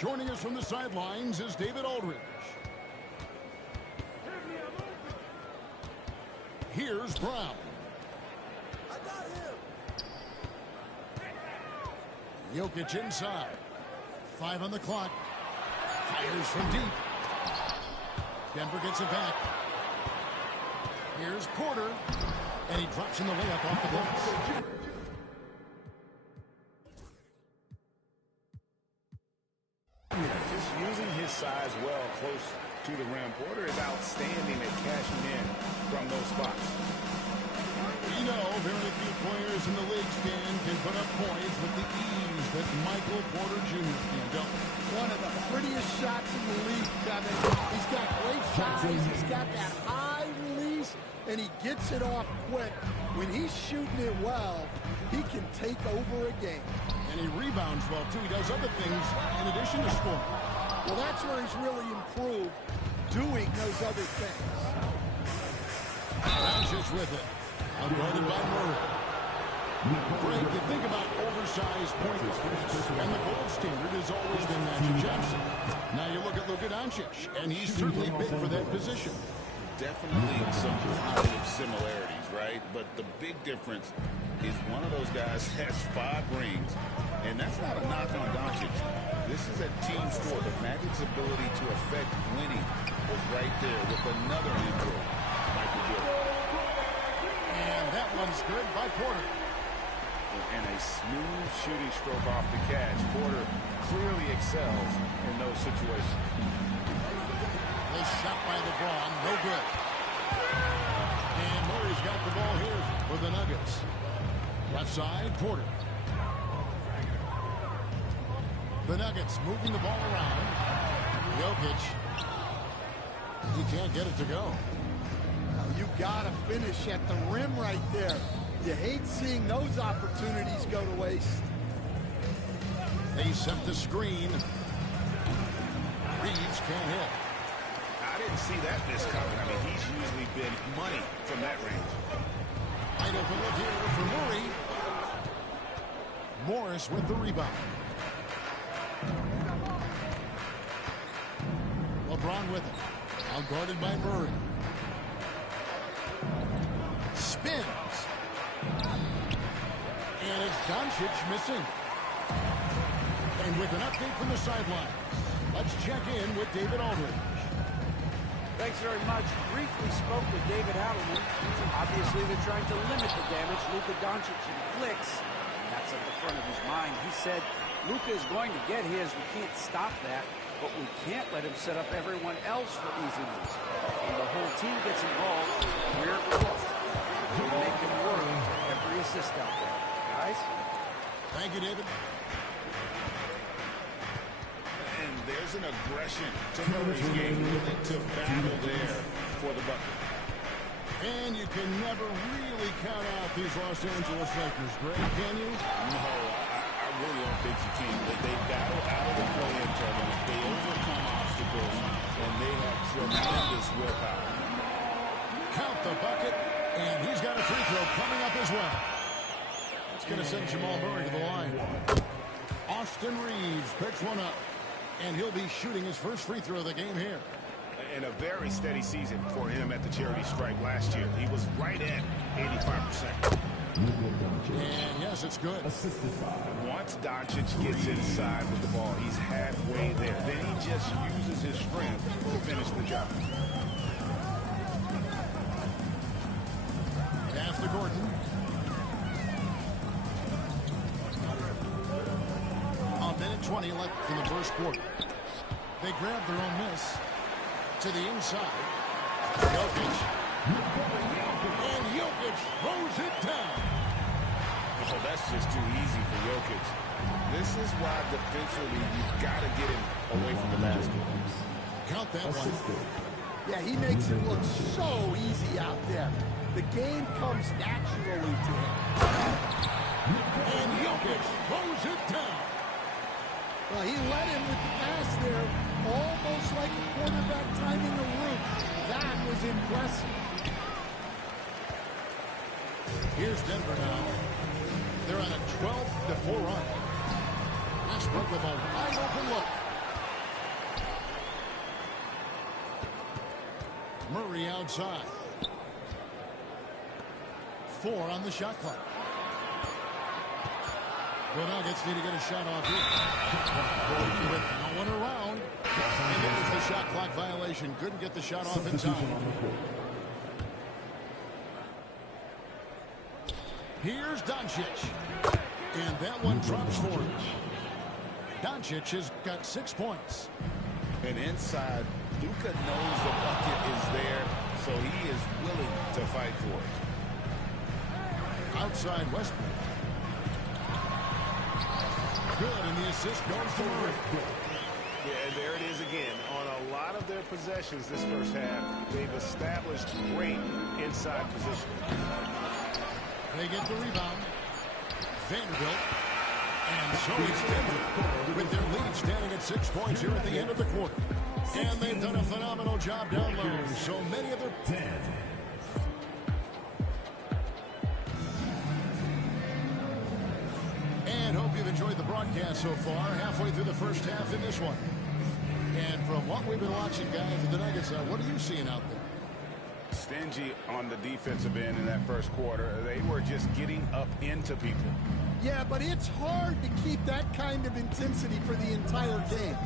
joining us from the sidelines is David Aldridge. Here's Brown. I got him. Jokic inside. 5 on the clock. Fires from deep. Denver gets it back. Here's Porter. And he drops in the layup off the glass. Just using his size well close to the rim. Porter is outstanding at cashing in from those spots. We know very few players in the league, Stan, can put up points with the ease that Michael Porter Jr. can, don't they? One of the prettiest shots in the league, Kevin. He's got great size. He's got that high release, and he gets it off quick. When he's shooting it well, he can take over a game. And he rebounds well, too. He does other things in addition to scoring. Well, that's where he's really improved, doing those other things. Doncic with it. Guarded by Murray. Greg, you think about oversized point guards, and the gold standard has always been Magic Johnson. Now you look at Luka Doncic, and he's certainly big for that position. Definitely some positive similarities, right? But the big difference is one of those guys has 5 rings, and that's not a knock on Doncic. This is a team sport. The Magic's ability to affect winning was right there with another input, Michael Jordan. And that one's good by Porter. And a smooth shooting stroke off the catch. Porter clearly excels in those situations. This shot by LeBron, no good. And Murray's got the ball here for the Nuggets. Left side, Porter. The Nuggets moving the ball around. Jokic. He can't get it to go. You got to finish at the rim right there. You hate seeing those opportunities go to waste. They set the screen. Reeves can't hit. I didn't see that miss coming. I mean, he's usually been money from that range. Wide open look here for Murray. Morris with the rebound. LeBron with it. Out guarded by Murray. Spins. And it's Doncic missing. And with an update from the sideline, let's check in with David Aldridge. Thanks very much. Briefly spoke with David Adelman. Obviously, they're trying to limit the damage Luka Doncic inflicts. That's at the front of his mind. He said, Luka is going to get his. We can't stop that, but we can't let him set up everyone else for easy moves. When the whole team gets involved, we're to make him work for every assist out there. Guys? Thank you, David. And there's an aggression to Murray's game, willing to battle there for the bucket. And you can never really count out these Los Angeles Lakers, Greg, can you? No, I really don't think you can. They battle out of the play-in tournament. They overcome obstacles, and they have tremendous willpower. Count the bucket, and he's got a free throw coming up as well. That's going to send Jamal Murray to the line. Austin Reeves picks one up, and he'll be shooting his first free throw of the game here. And a very steady season for him at the charity stripe last year. He was right at 85%. And yes, it's good. Once Doncic gets inside with the ball, he's halfway there. Then he just uses his strength to finish the job. Pass to Gordon. A minute 20 left in the first quarter. They grab their own miss. To the inside. Jokic. And Jokic throws it down. So that's just too easy for Jokic. This is why defensively you've got to get him away from the basket. Count that one. Yeah, he makes it look so easy out there. The game comes naturally to him. And Jokic throws it down. Well, he led him with the pass there, almost like a quarterback timing a route. That was impressive. Here's Denver now. They're on a 12-4 run. Westbrook with a wide open look. Murray outside. 4 on the shot clock. The Nuggets need to get a shot off here. With no one around. And it was the shot clock violation. Couldn't get the shot off in time. Here's Doncic. And that one drops for him. Doncic has got 6 points. And inside, Luka knows the bucket is there, so he is willing to fight for it. Outside Westbrook. Good, and the assist goes to Murray. Yeah, and there it is again. On a lot of their possessions this first half, they've established great inside position. They get the rebound. Vanderbilt. And so it's Denver with their lead standing at 6 points here at the end of the quarter. And they've done a phenomenal job down low. So many of their... And hope you've enjoyed the broadcast so far. Halfway through the first half in this one. And from what we've been watching, guys, of the Nuggets, what are you seeing out there? Stingy on the defensive end in that first quarter. They were just getting up into people. Yeah, but it's hard to keep that kind of intensity for the entire game.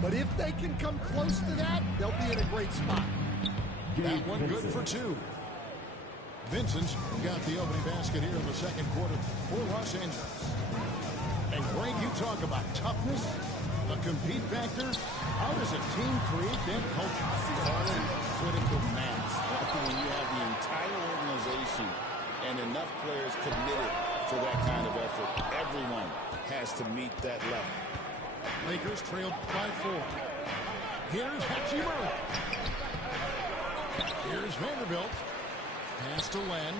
But if they can come close to that, they'll be in a great spot. That one good for 2. Vincent's got the opening basket here in the second quarter for Los Angeles. And Greg, you talk about toughness, the compete factor. How does a team create that culture? Calling critical mass. When you have the entire organization and enough players committed to that kind of effort, everyone has to meet that level. Lakers trailed by 4. Here's Hachimura. Here's Vanderbilt. Pass to Len.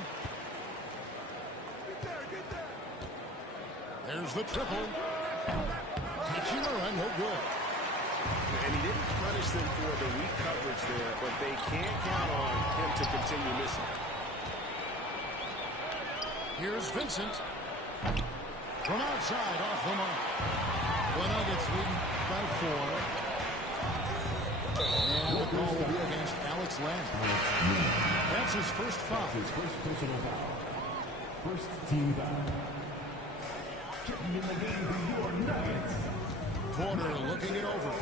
There's the triple. Hachimura, no good. And he didn't punish them for the weak coverage there, but they can't count on him to continue missing. Here's Vincent. From outside, off the mark. The Nuggets leading by 4. And the call will be against Alex Len. That's his first foul. His first personal foul. First team foul. Checking in the game for your Nuggets. Porter looking it over.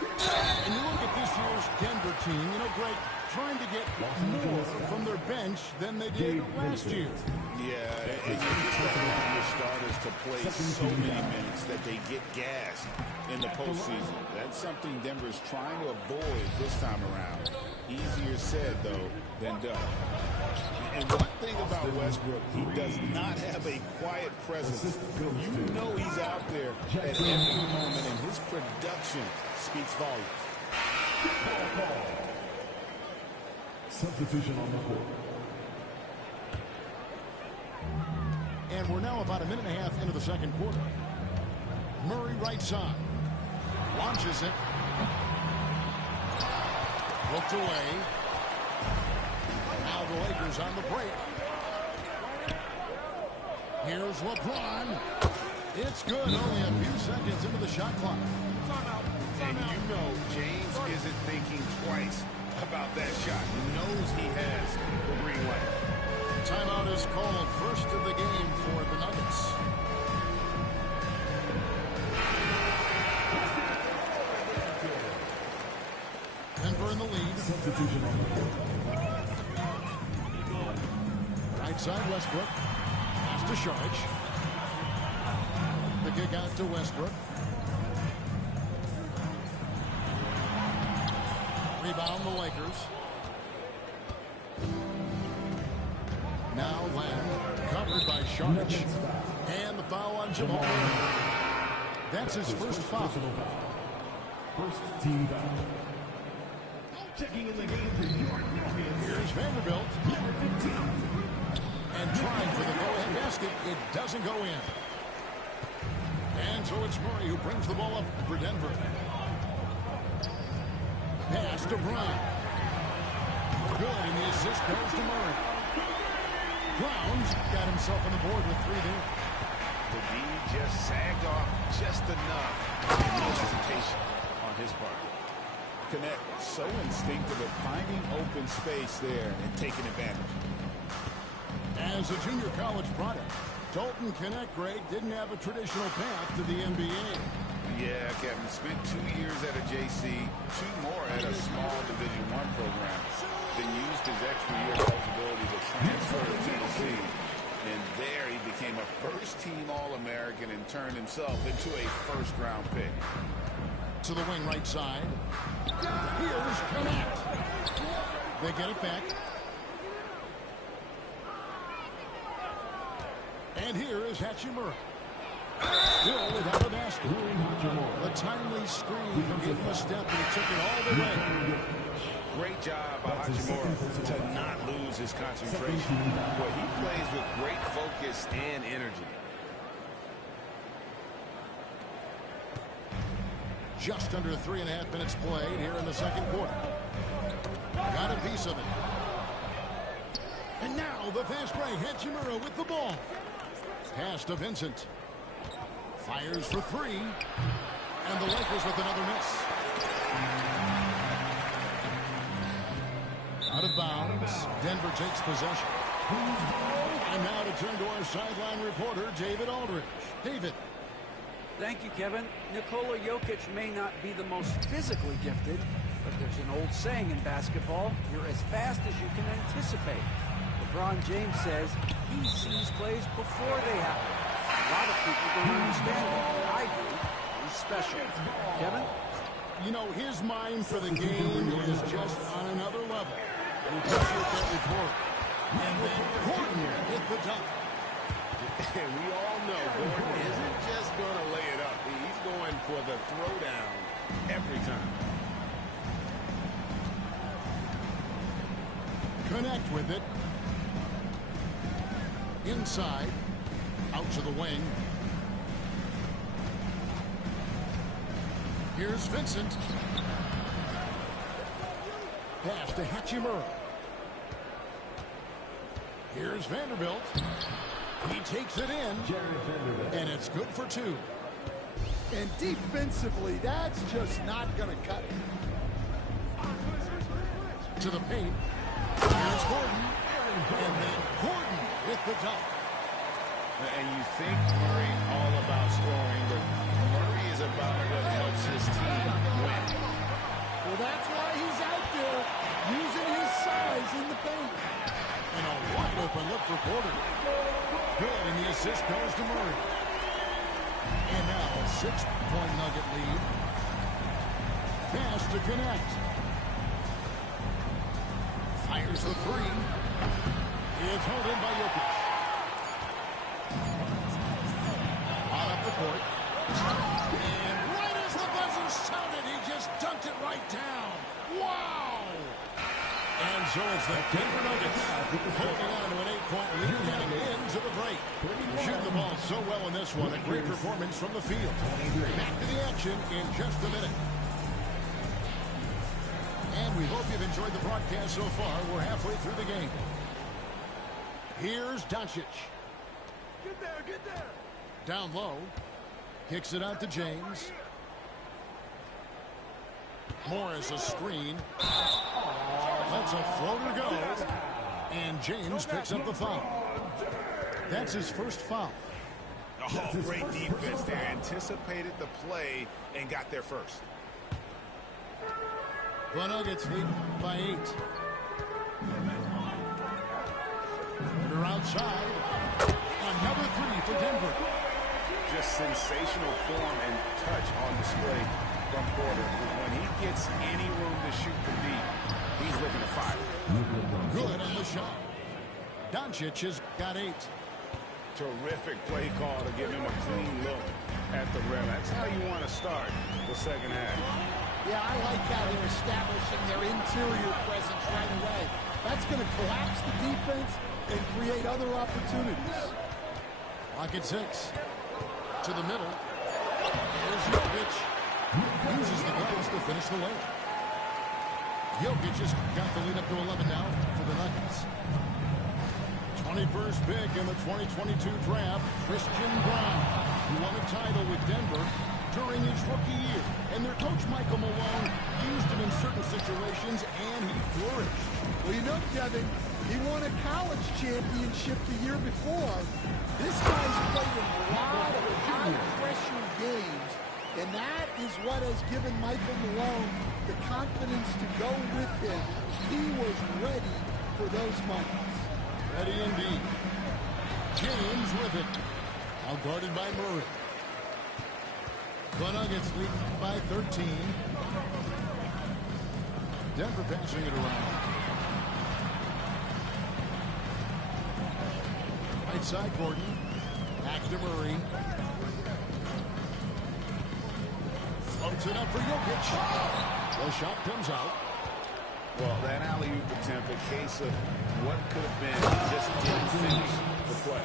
And you look at this year's Denver team, Greg, trying to get more from their bench than they did last year. Yeah, and you expect your starters to play so many minutes that they get gassed in the postseason. That's something Denver's trying to avoid this time around. Easier said, though, than done. And one thing about Westbrook, he does not have a quiet presence. You know he's out there at every moment, and his production speaks volumes. Substitution on the court. And we're now about a minute and a half into the second quarter. Murray right side. Launches it. Hooked away. Now the Lakers on the break. Here's LeBron. It's good. Only a few seconds into the shot clock. And you know James isn't thinking twice about that shot. He knows he has the green light. Timeout is called. First of the game for the Nuggets. Denver in the lead. Substitution on the court. Right side Westbrook. Pass to Sharge. The kick out to Westbrook. Rebound the Lakers. Now Lamb covered by Sharge. And the foul on Jamal. That's his first foul. First team foul. Checking in the game for your Nuggets. Here's Vanderbilt. And trying for the go-ahead basket. It doesn't go in. And so it's Murray who brings the ball up for Denver. Pass to Brown. Good, and the assist goes to Murray. Brown's got himself on the board with 3 there. The D just sagged off just enough. No hesitation on his part. Connect, so instinctive at finding open space there and taking advantage. As a junior college product, Dalton Connect, Greg, didn't have a traditional path to the NBA. Yeah, Kevin, spent 2 years at a JC, 2 more at a small Division I program, then used his extra year eligibility to transfer to Tennessee. And there he became a first-team All-American and turned himself into a first-round pick. To the wing right side. Here's Connect. They get it back. And here is Hachimura. Still without a basket. A timely screen gave him a step, and he took it all the way. Great job by Hachimura to not lose his concentration. But he plays with great focus and energy. Just under 3.5 minutes played here in the second quarter. Got a piece of it. And now the fast break. Hachimura with the ball. Pass to Vincent. Fires for 3. And the Lakers with another miss. Out of bounds. Denver takes possession. And now to turn to our sideline reporter, David Aldridge. David. Thank you, Kevin. Nikola Jokic may not be the most physically gifted, but there's an old saying in basketball, you're as fast as you can anticipate. LeBron James says he sees plays before they happen. A lot of people don't understand it, but I do. He's special. Kevin? You know, his mind for the game is just on another level. We appreciate that report. And then Gordon hit the dunk. And we all know Gordon isn't just going to lay it up. He's going for the throwdown every time. Connect with it. Inside. Out to the wing. Here's Vincent. Pass to Hachimura. Here's Vanderbilt. He takes it in, and it's good for 2. And defensively, that's just not going to cut it. To the paint. Here's Gordon. And then Gordon with the dunk. And you think Murray all about scoring, but Murray is about what helps his team win. Well, that's why he's out there using his size in the paint. And a wide open look for Porter. Good, and the assist goes to Murray. And now a 6-point Nugget lead. Pass to Connect. Fires the 3. It's held in by Jokic. On up the court. And right as the buzzer sounded, he just dunked it right down. Wow! And so it's the Denver Nuggets holding on to an 8-point lead heading into the break. Shooting the ball so well in this one. A great performance from the field. Back to the action in just a minute. And we hope you've enjoyed the broadcast so far. We're halfway through the game. Here's Doncic. Get there, get there. Down low. Kicks it out to James. Morris a screen. Lets a floater go. And James picks up the foul. That's his first foul. Oh, great defense there. Anticipated the play and got there first. The Nuggets lead by 8. Porter outside. Another 3 for Denver. Just sensational form and touch on display from Porter. When he gets any room to shoot from deep, he's looking to fire. Good on the shot. Doncic has got 8. Terrific play call to give him a clean look at the rim. That's how you want to start the second half. Yeah, I like how they're establishing their interior presence right away. That's going to collapse the defense and create other opportunities. Clock at 6. To the middle. Here's Jokic. Uses the glass to finish the layup. Jokic has got the lead up to 11 now for the Nuggets. 21st pick in the 2022 draft, Christian Brown, who won a title with Denver during his rookie year. And their coach, Michael Malone, used him in certain situations, and he flourished. Well, you know, Kevin, he won a college championship the year before. This guy's played in a lot of high-pressure games, and that is what has given Michael Malone the confidence to go with him. He was ready for those moments. Ready indeed. James with it. Now guarded by Murray. The Nuggets lead by 13. Denver passing it around. Right side, Gordon. Back to Murray. Floats it up for Jokic. The shot comes out. Well, that alley-oop attempt, a case of what could have been, just didn't finish the play.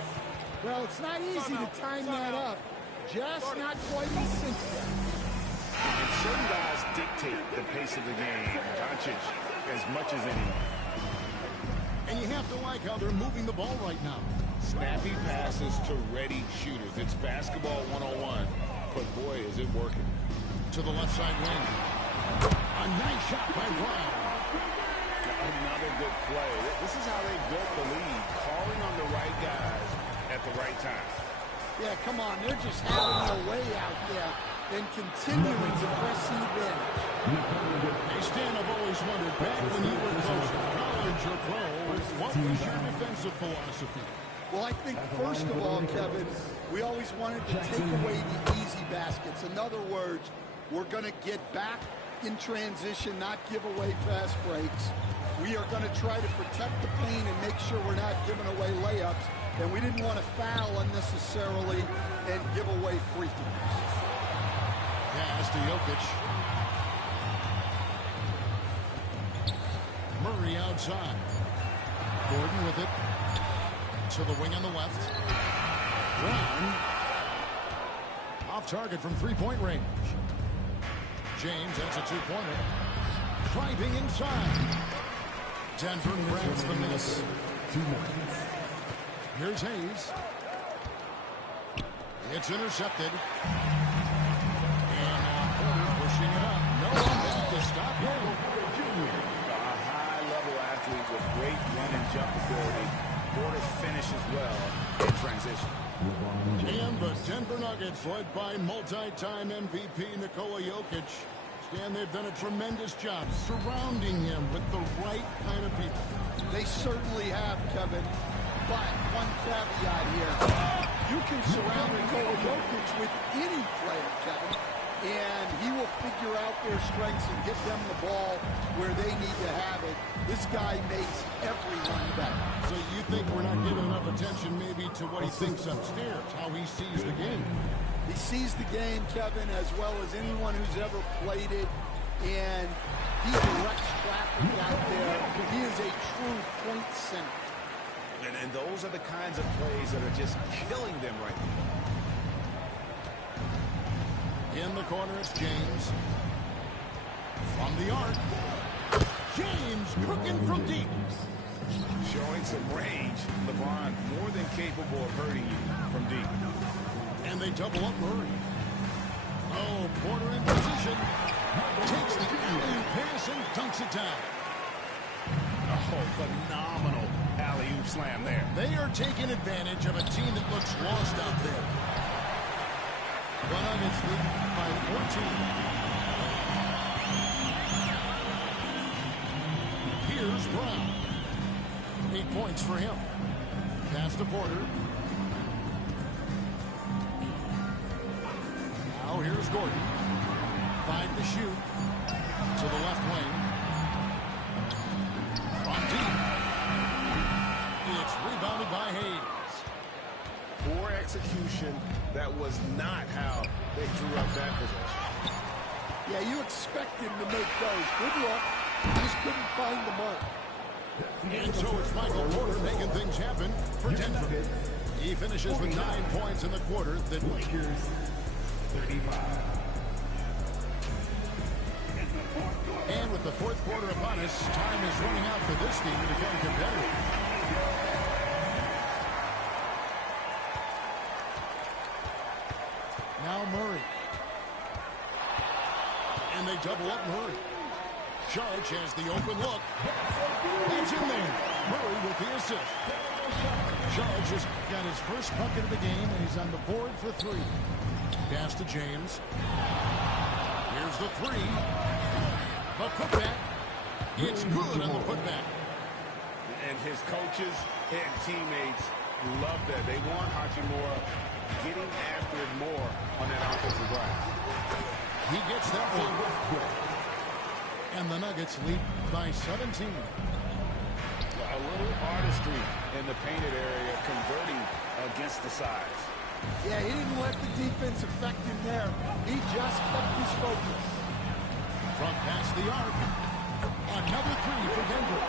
Well, it's not easy to time that up. Just not quite as simple. And certain guys dictate the pace of the game. Doncic as much as anyone. And you have to like how they're moving the ball right now. Snappy passes to ready shooters. It's basketball 101, but boy, is it working. To the left side wing. A nice shot by Brown. Another good play. This is how they built the lead, calling on the right guys at the right time. Yeah, come on. They're just having their way out there and continuing to press the advantage. Hey, Stan, I've always wondered, back when you were coaching college or pro, what was your defensive philosophy? Well, I think, first of all, Kevin, we always wanted to take away the easy baskets. In other words, we're going to get back in transition, not give away fast breaks. We are going to try to protect the paint and make sure we're not giving away layups. And we didn't want to foul unnecessarily and give away free throws. Pass to Jokic. Murray outside. Gordon with it. To the wing on the left. Brown. Off target from three-point range. James has a two-pointer. Driving inside. Denver grabs the miss. Here's Hayes. It's intercepted. And Porter pushing it up. No one back to stop him. A high-level athlete with great run and jump ability. Porter finishes well in transition. And the Denver Nuggets, led by multi-time MVP Nikola Jokic. Stan, they've done a tremendous job surrounding him with the right kind of people. They certainly have, Kevin. But one caveat here. You can surround Nikola Jokic with any player, Kevin, and he will figure out their strengths and get them the ball where they need to have it. This guy makes everyone better. So you think we're not giving enough attention maybe to what he thinks upstairs, how he sees the game? He sees the game, Kevin, as well as anyone who's ever played it, and he directs traffic out there. He is a true point center. And those are the kinds of plays that are just killing them right now. In the corner, it's James. From the arc. James cooking from deep. Showing some range. LeBron more than capable of hurting you from deep. And they double up Murray. Oh, Porter in position. Takes the alley-oop pass and dunks it down. Oh, phenomenal alley-oop slam there. They are taking advantage of a team that looks lost out there. The Nuggets lead by 14. Here's Brown. 8 points for him. Pass to Porter. Now here's Gordon. 5 to shoot. To the left wing. From deep. It's rebounded by Hayes. Poor execution. That was not how they drew up that possession. Yeah, you expect him to make those. Good luck. Just couldn't find the mark. And so it's Michael Porter making things happen for Denver. He finishes with 9 points in the quarter. The Lakers 35. And with the fourth quarter upon us, time is running out for this team to become competitive. Now Murray. And they double up Murray. Judge has the open look. It's in there. Murray with the assist. Judge has got his first bucket of the game, and he's on the board for three. Pass to James. Here's the three. The putback. It's good on the putback. And his coaches and teammates love that. They want Hachimura getting after it more on that offensive glass. He gets that one. And the Nuggets lead by 17. A little artistry in the painted area, converting against the size. Yeah, he didn't let the defense affect him there. He just kept his focus. From past the arc. Another three for Denver.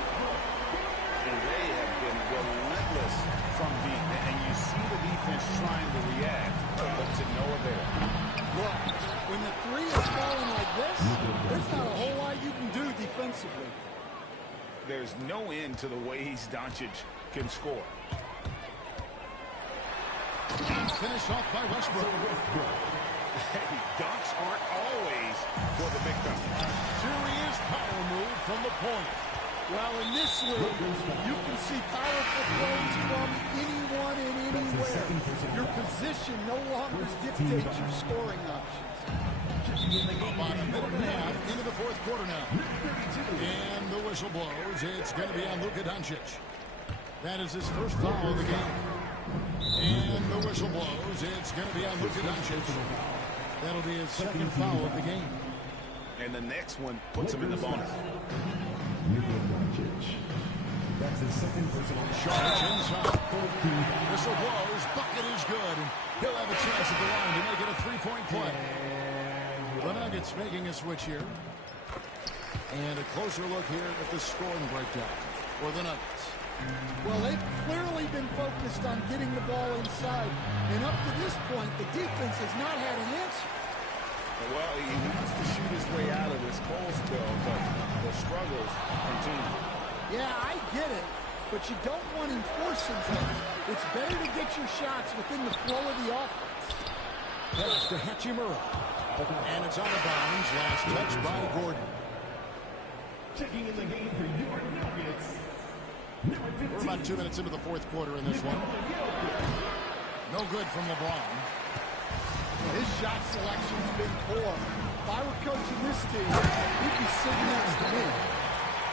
And they have been relentless from deep. And you see the defense trying to react, but to no avail. Look, when the three is falling like this, there's not a whole lot you can do defensively. There's no end to the ways Doncic can score. And finished off by Westbrook. Hey, dunks aren't always for the big fella. Serious power move from the point. Well, in this league, you can see powerful plays from anyone and anywhere. Your position no longer dictates your scoring options. About a minute and a half into the fourth quarter now. And the whistle blows. It's going to be on Luka Doncic. That is his first foul of the game. And the whistle blows. It's going to be on Luka Doncic. That'll be his second foul of the game. And the next one puts him in the bonus. That's his second personal. Charge inside. Whistle blows. Bucket is good. And he'll have a chance at the line to make it a three-point play. The Nuggets making a switch here. And a closer look here at the scoring breakdown for the Nuggets. Well, they've clearly been focused on getting the ball inside. And up to this point, the defense has not had an answer. Well, he wants to shoot his way out of this cold spell, but the struggles continue. Yeah, I get it. But you don't want him forcing things. It's better to get your shots within the flow of the offense. Pass to Hachimura. And it's out of bounds. Last touch by Gordon. Checking in the game for your Nuggets. We're about 2 minutes into the fourth quarter in this one. No good from LeBron. His shot selection's been poor. If I were coaching this team, he'd be sitting next to me.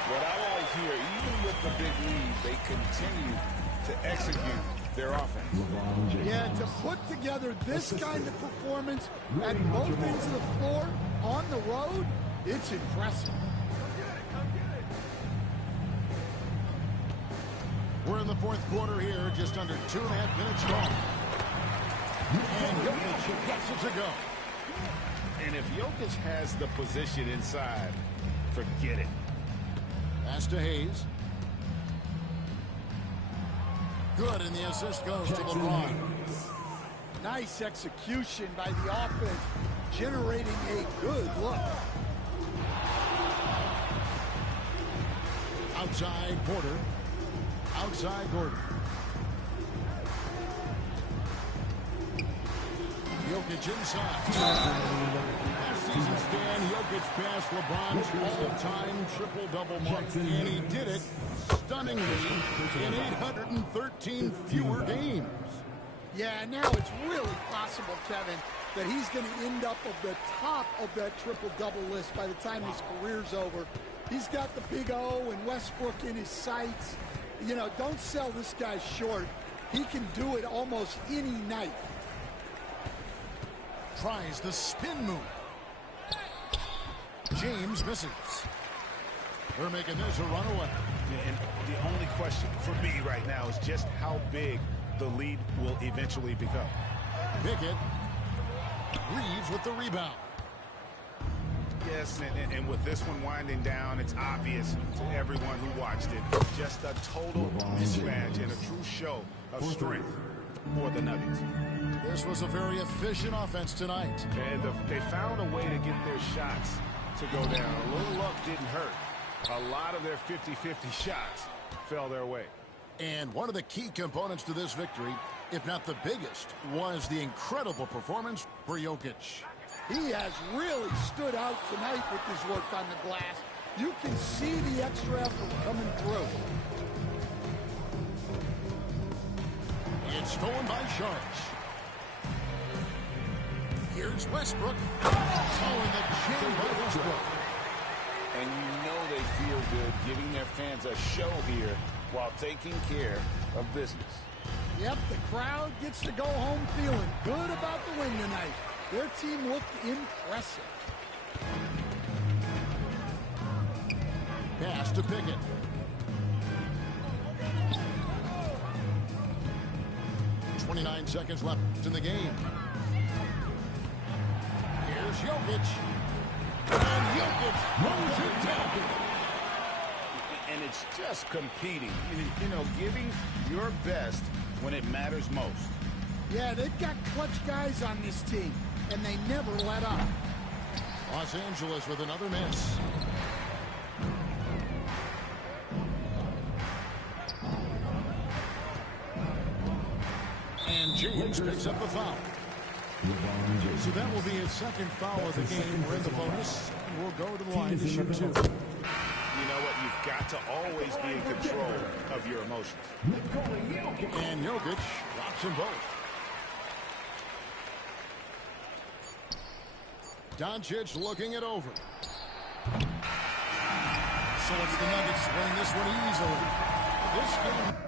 What I like here, even with the big lead, they continue to execute their offense. Yeah, to put together this kind of performance at both ends of the floor on the road, it's impressive. We're in the fourth quarter here, just under 2.5 minutes gone. And Jokic gets it to go. And if Jokic has the position inside, forget it. Pass to Hayes. Good, and the assist goes to LeBron. Nice execution by the offense, generating a good look. Outside Porter. Outside Gordon. Jokic inside. Last season stand, Jokic passed LeBron's all-time triple-double mark, and he did it stunningly in 813 fewer games. Yeah, now it's really possible, Kevin, that he's going to end up at the top of that triple-double list by the time his career's over. He's got the big O and Westbrook in his sights. You know, don't sell this guy short. He can do it almost any night. Tries the spin move. James misses. They're making this a runaway. And the only question for me right now is just how big the lead will eventually become. Pickett. Reeves with the rebound. Yes, and with this one winding down, it's obvious to everyone who watched it. Just a total mismatch and a true show of strength for the Nuggets. This was a very efficient offense tonight. And they found a way to get their shots to go down. A little luck didn't hurt. A lot of their 50-50 shots fell their way. And one of the key components to this victory, if not the biggest, was the incredible performance for Jokic. He has really stood out tonight with his work on the glass. You can see the extra effort coming through. It's stolen by Sharks. Here's Westbrook. Oh, and the jam by Westbrook. And you know they feel good giving their fans a show here while taking care of business. Yep, the crowd gets to go home feeling good about the win tonight. Their team looked impressive. Pass to Pickett. .29 seconds left in the game. Here's Jokic. And Jokic throws it down. And it's just competing, you know, giving your best when it matters most. Yeah, they've got clutch guys on this team, and they never let up. Los Angeles with another miss. And James picks up the foul. So that will be his second foul of the game. We're in the bonus. We'll go to the line to shoot two. You know what? You've got to always be in control of your emotions. And Jokic drops them both. Doncic looking it over. So it's the Nuggets winning this one easily. This game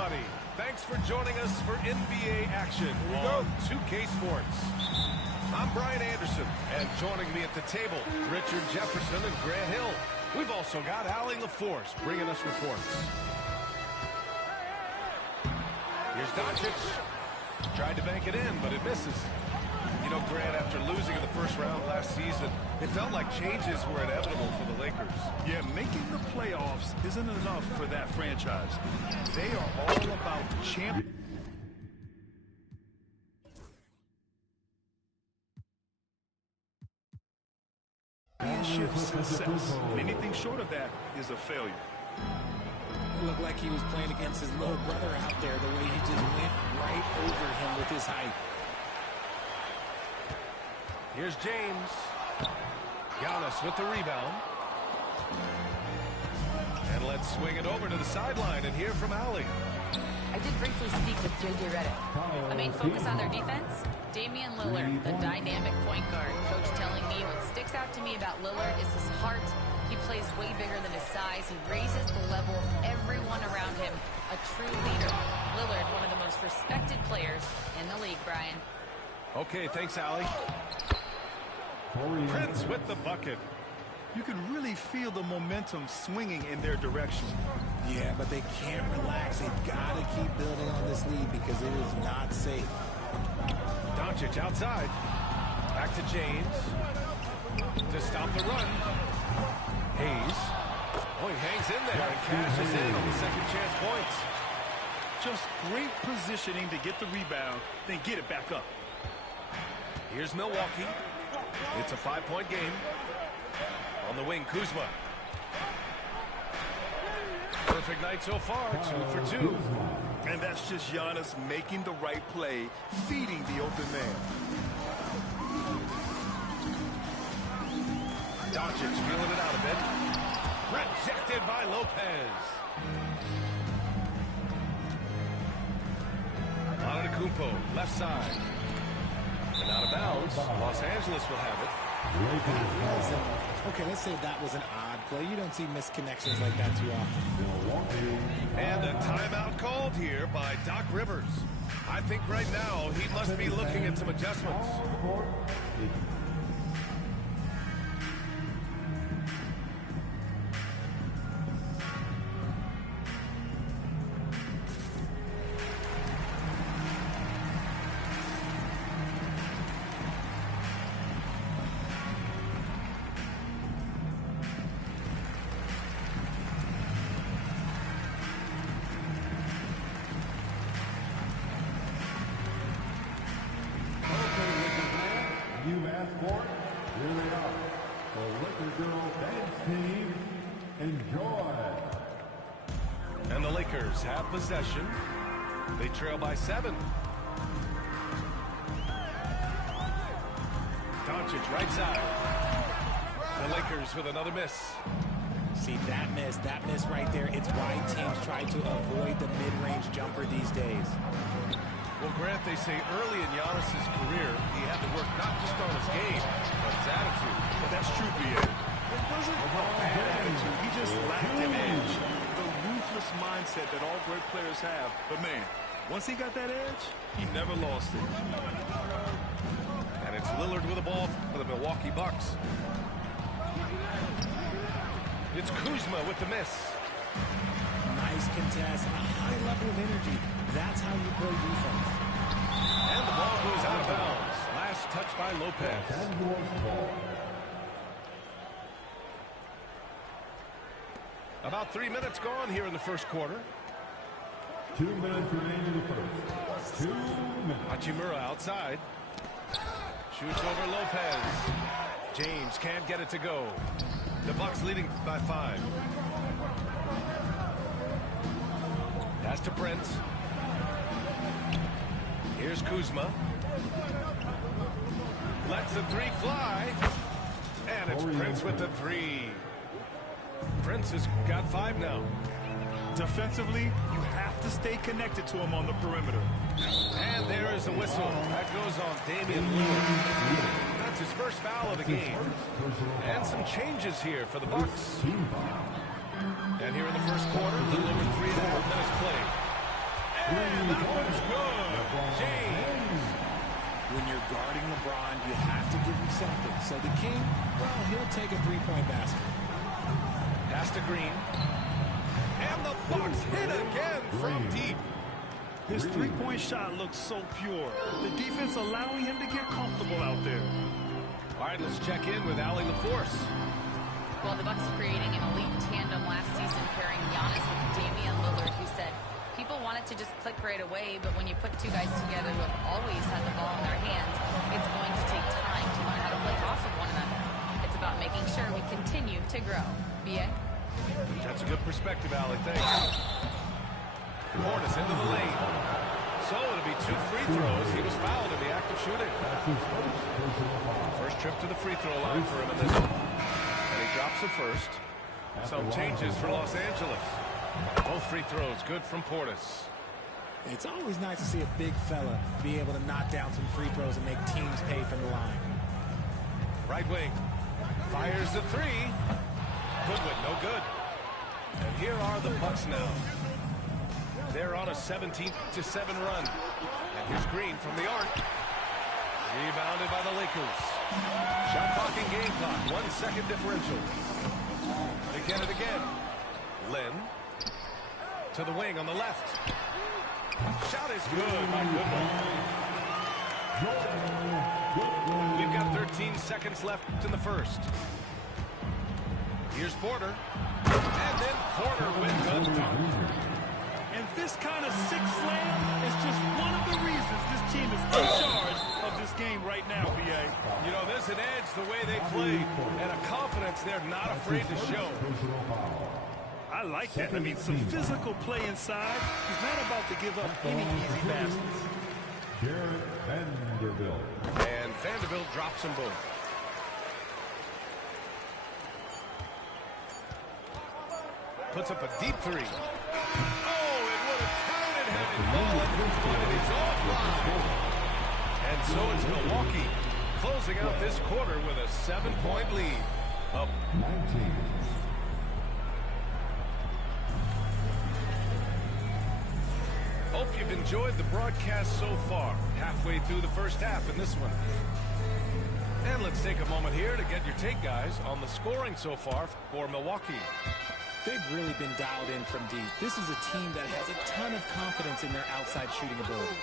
everybody. Thanks for joining us for NBA action on 2K Sports. I'm Brian Anderson, and joining me at the table, Richard Jefferson and Grant Hill. We've also got Allie LaForce bringing us reports. Here's Doncic. Tried to bank it in, but it misses. You know, Grant, after losing in the first round last season, it felt like changes were inevitable for the Lakers. Yeah, making the playoffs isn't enough for that franchise. They are all about championships success. And anything short of that is a failure. It looked like he was playing against his little brother out there, the way he just went right over him with his height. Here's James. Giannis with the rebound. And let's swing it over to the sideline and hear from Allie. I did briefly speak with J.J. Redick. A main focus on their defense, Damian Lillard, the dynamic point guard. Coach telling me what sticks out to me about Lillard is his heart. He plays way bigger than his size. He raises the level of everyone around him. A true leader. Lillard, one of the most respected players in the league, Brian. Okay, thanks, Allie. Prince with the bucket. You can really feel the momentum swinging in their direction. Yeah, but they can't relax. They've got to keep building on this lead because it is not safe. Doncic outside. Back to James. To stop the run. Hayes. Oh, he hangs in there and cashes in on the second chance points. Just great positioning to get the rebound, then get it back up. Here's Milwaukee. It's a 5-point game. On the wing, Kuzma. Perfect night so far, 2 for 2. And that's just Giannis making the right play, feeding the open man. Doncic feeling it out a bit. Rejected by Lopez. Antetokounmpo, left side. And out of bounds. Los Angeles will have it. Okay, let's say that was an odd play. You don't see misconnections like that too often. And a timeout called here by Doc Rivers. I think right now he must be looking at some adjustments. You've asked for it. Here they are. The Liquor Girl Dance Team. Enjoy. And the Lakers have possession. They trail by 7. Doncic right side. The Lakers with another miss. See, that miss right there, it's why teams try to avoid the mid-range jumper these days. Well, Grant, they say early in Giannis' career, he had to work not just on his game, but his attitude. But that's true, B.A. It wasn't a bad attitude. He just lacked an edge. The ruthless mindset that all great players have. But, man, once he got that edge, he never lost it. And it's Lillard with the ball for the Milwaukee Bucks. It's Kuzma with the miss. Nice contest, a high level of energy. That's how you play defense. And the ball goes out of bounds. Last touch by Lopez. About 3 minutes gone here in the first quarter. 2 minutes remain in the first. 2 minutes. Hachimura outside. Shoots over Lopez. James can't get it to go. The Bucks leading by 5. Pass to Prince. Here's Kuzma. Lets the 3 fly. And it's Prince with the 3. Prince has got 5 now. Defensively, you have to stay connected to him on the perimeter. And there is a whistle. That goes on Damian Lillard. That's his first foul of the game. And some changes here for the Bucks. And here in the first quarter, a little over 3.5 minutes played. And that one's good. James. When you're guarding LeBron, you have to give him something. So the King, well, he'll take a three-point basket. Pass to Green. And the Bucks hit again from deep. His three-point shot looks so pure. The defense allowing him to get comfortable out there. All right, let's check in with Allie LaForce. Well, the Bucks creating an elite tandem last season, pairing Giannis with Damian Lillard, who said people want it to just click right away, but when you put two guys together who have always had the ball in their hands, it's going to take time to learn how to play off of one another. It's about making sure we continue to grow. B.A.? That's a good perspective, Allie. Thanks. Portis into the lane. So it'll be 2 free throws. He was fouled in the act of shooting. First trip to the free throw line for him in this one. And he drops it first. Some changes for Los Angeles. Both free throws good from Portis. It's always nice to see a big fella be able to knock down some free throws and make teams pay from the line. Right wing. Fires the 3. Goodwin, no good. And here are the Bucks now. They're on a 17-7 run. And here's Green from the arc. Rebounded by the Lakers. Shot clock and game clock. 1 second differential. They get it again. Len. To the wing on the left. Shot is good by Goodwin. We've got 13 seconds left in the first. Here's Porter. And then Porter with the dunk. And this kind of sick slam is just one of the reasons this team is in charge of this game right now, B.A. You know, there's an edge the way they play and a confidence they're not afraid to show. I like that. I mean, some physical play inside. He's not about to give up any easy baskets. Vanderbilt. And Vanderbilt drops them both. Puts up a deep 3. Oh, it would have counted had it fallen, but it is offline. And so it's Milwaukee closing out this quarter with a 7-point lead. Up 19. Hope you've enjoyed the broadcast so far. Halfway through the first half in this one. And let's take a moment here to get your take, guys, on the scoring so far for Milwaukee. They've really been dialed in from deep. This is a team that has a ton of confidence in their outside shooting ability.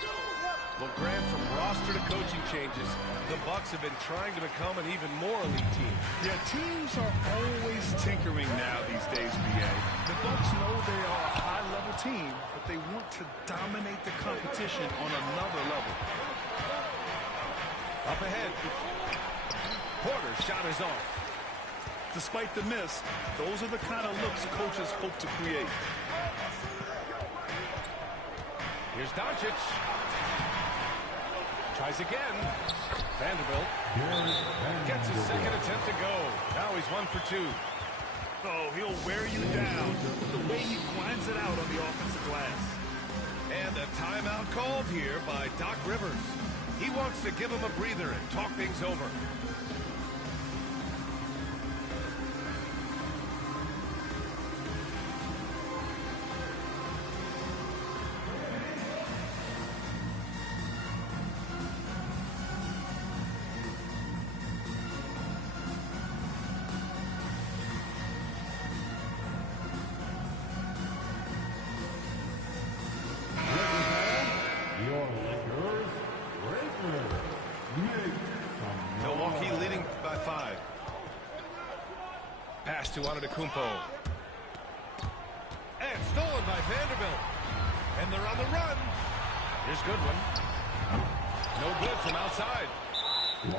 Well, Grant, from roster to coaching changes, the Bucks have been trying to become an even more elite team. Yeah, teams are always tinkering now these days, B.A. The Bucks know they are a high-level team, but they want to dominate the competition on another level. Up ahead. Porter's shot is off. Despite the miss, those are the kind of looks coaches hope to create. Here's Doncic. Tries again. Vanderbilt gets his second attempt to go. Now he's 1 for 2. Oh, he'll wear you down with the way he grinds it out on the offensive glass. And a timeout called here by Doc Rivers. He wants to give him a breather and talk things over. Milwaukee leading by 5. Pass to Antetokounmpo. And stolen by Vanderbilt. And they're on the run. Here's Goodwin. No good from outside.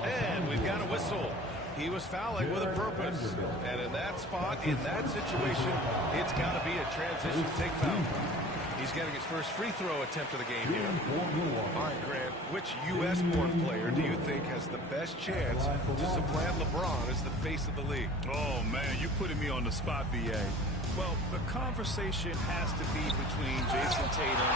And we've got a whistle. He was fouling with a purpose. And in that spot, in that situation, it's got to be a transition take foul. He's getting his first free throw attempt of the game here. All right, Grant, which U.S.-born player do you think has the best chance to supplant LeBron as the face of the league? Oh, man, you're putting me on the spot, B.A. Well, the conversation has to be between Jason Tatum,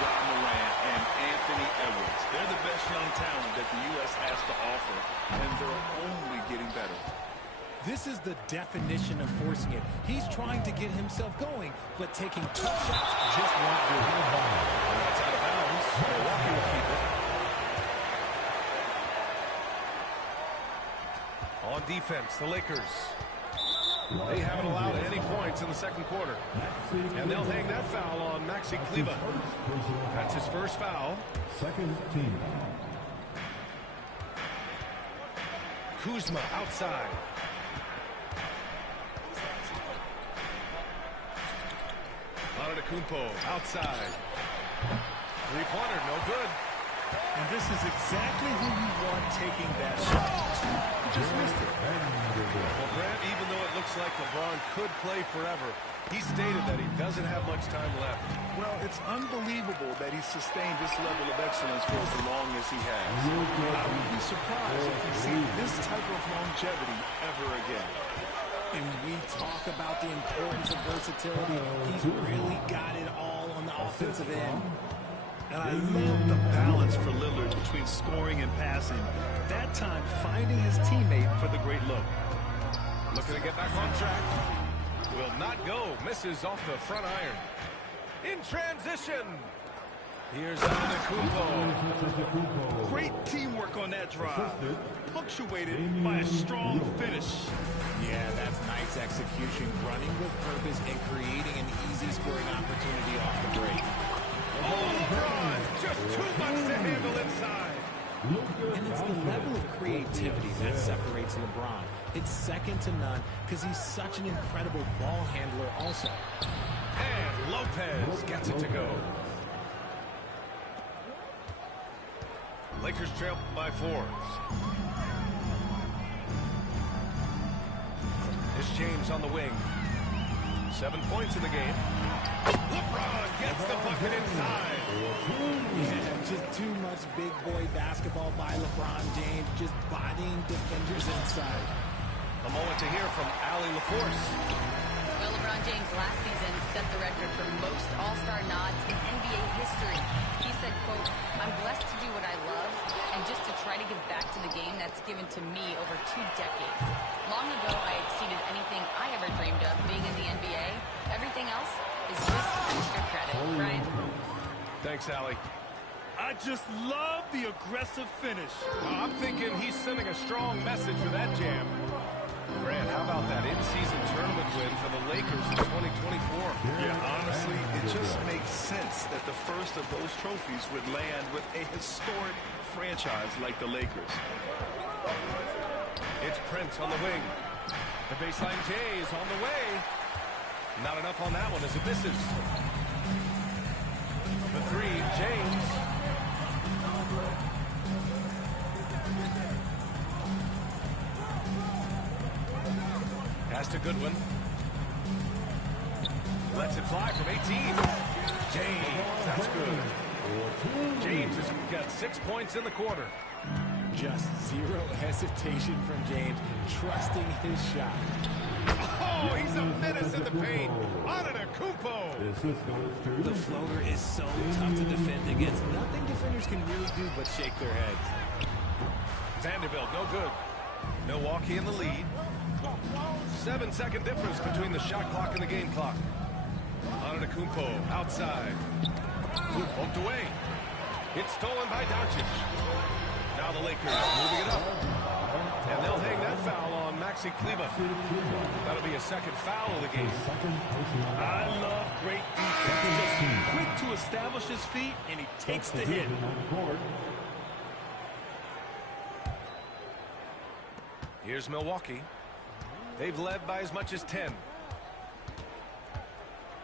John Morant, and Anthony Edwards. They're the best young talent that the U.S. has to offer, and they're only getting better. This is the definition of forcing it. He's trying to get himself going, but taking tough shots just won't do it. And that's out of bounds. Milwaukee will keep it. On defense, the Lakers. They haven't allowed any points in the second quarter. And they'll hang that foul on Maxi Kleber. That's his first foul. Second team. Kuzma outside. Antetokounmpo outside. Three-pointer, no good. And this is exactly who you want taking that shot. He just missed it. Well, Grant, even though it looks like LeBron could play forever, he stated that he doesn't have much time left. Well, it's unbelievable that he sustained this level of excellence for as long as he has. I would be surprised if we see this type of longevity ever again. And we talk about the importance of versatility. He's really got it all on the offensive end. And I love the balance for Lillard between scoring and passing. That time, finding his teammate for the great look. Looking to get back on track. Will not go. Misses off the front iron. In transition. Here's Antetokounmpo. Great teamwork on that drive. Punctuated by a strong finish. Yeah, that's nice execution. Running with purpose and creating an easy scoring opportunity off the break. Oh, LeBron, just too much to handle inside. And it's the level of creativity that separates LeBron. It's second to none because he's such an incredible ball handler also. And Lopez gets it to go. Lakers trail by 4. It's James on the wing. 7 points in the game. LeBron gets the bucket inside. Yeah, just too much big boy basketball by LeBron James, just bodying defenders inside. A moment to hear from Allie LaForce. Well, LeBron James last season set the record for most all-star nods in NBA history. He said, quote, "I'm blessed to do what I love and just to try to give back to the game that's given to me over 2 decades. Long ago, I exceeded anything I ever dreamed of being in the NBA. Everything else is just extra credit." Brian? Thanks, Allie. I just love the aggressive finish. I'm thinking he's sending a strong message with that jam. Grant, how about that in-season tournament win for the Lakers in 2024? Yeah, honestly, it just makes sense that the first of those trophies would land with a historic franchise like the Lakers. It's Prince on the wing. The baseline J is on the way. Not enough on that one as it misses. The 3, James. Pass to Goodwin. Lets it fly from 18. James, that's good. James has got 6 points in the quarter. Just zero hesitation from James, trusting his shot. Oh, he's a menace in the paint. Antetokounmpo. The floater is so tough to defend against. Nothing defenders can really do but shake their heads. Vanderbilt, no good. Milwaukee in the lead. 7-second difference between the shot clock and the game clock. Antetokounmpo outside. Poked away. It's stolen by Doncic. Now the Lakers moving it up. And they'll hang that foul on Maxi Kleber. That'll be a second foul of the game. I love great defense. Just quick to establish his feet, and he takes the hit. Here's Milwaukee. They've led by as much as 10.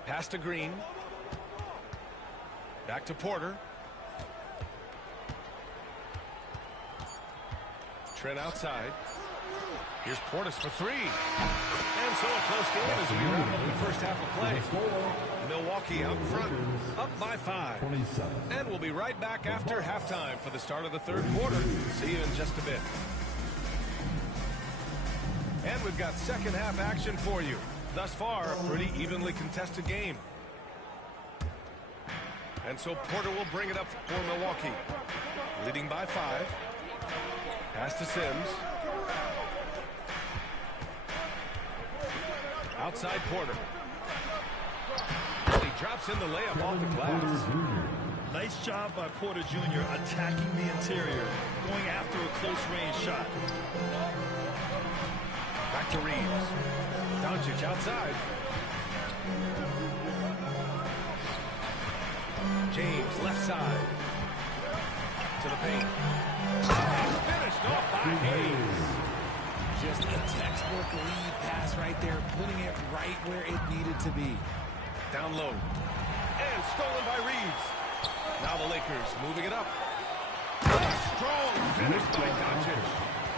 Pass to Green. Back to Porter. Trent outside. Here's Portis for 3. And so a close game as we wrap up the first half of play. Milwaukee out front, up by 5. And we'll be right back after halftime for the start of the third quarter. See you in just a bit. And we've got second half action for you. Thus far, a pretty evenly contested game. And so Porter will bring it up for Milwaukee. Leading by 5. Pass to Sims. outside Porter. He drops in the layup off the glass. Nice job by Porter Jr. attacking the interior, going after a close-range shot. Back to Reeves. Doncic outside. James left side. To the paint. And finished off by Hayes. Just a textbook lead pass right there, putting it right where it needed to be. Down low. And stolen by Reeves. Now the Lakers moving it up. Strong finish by Doncic.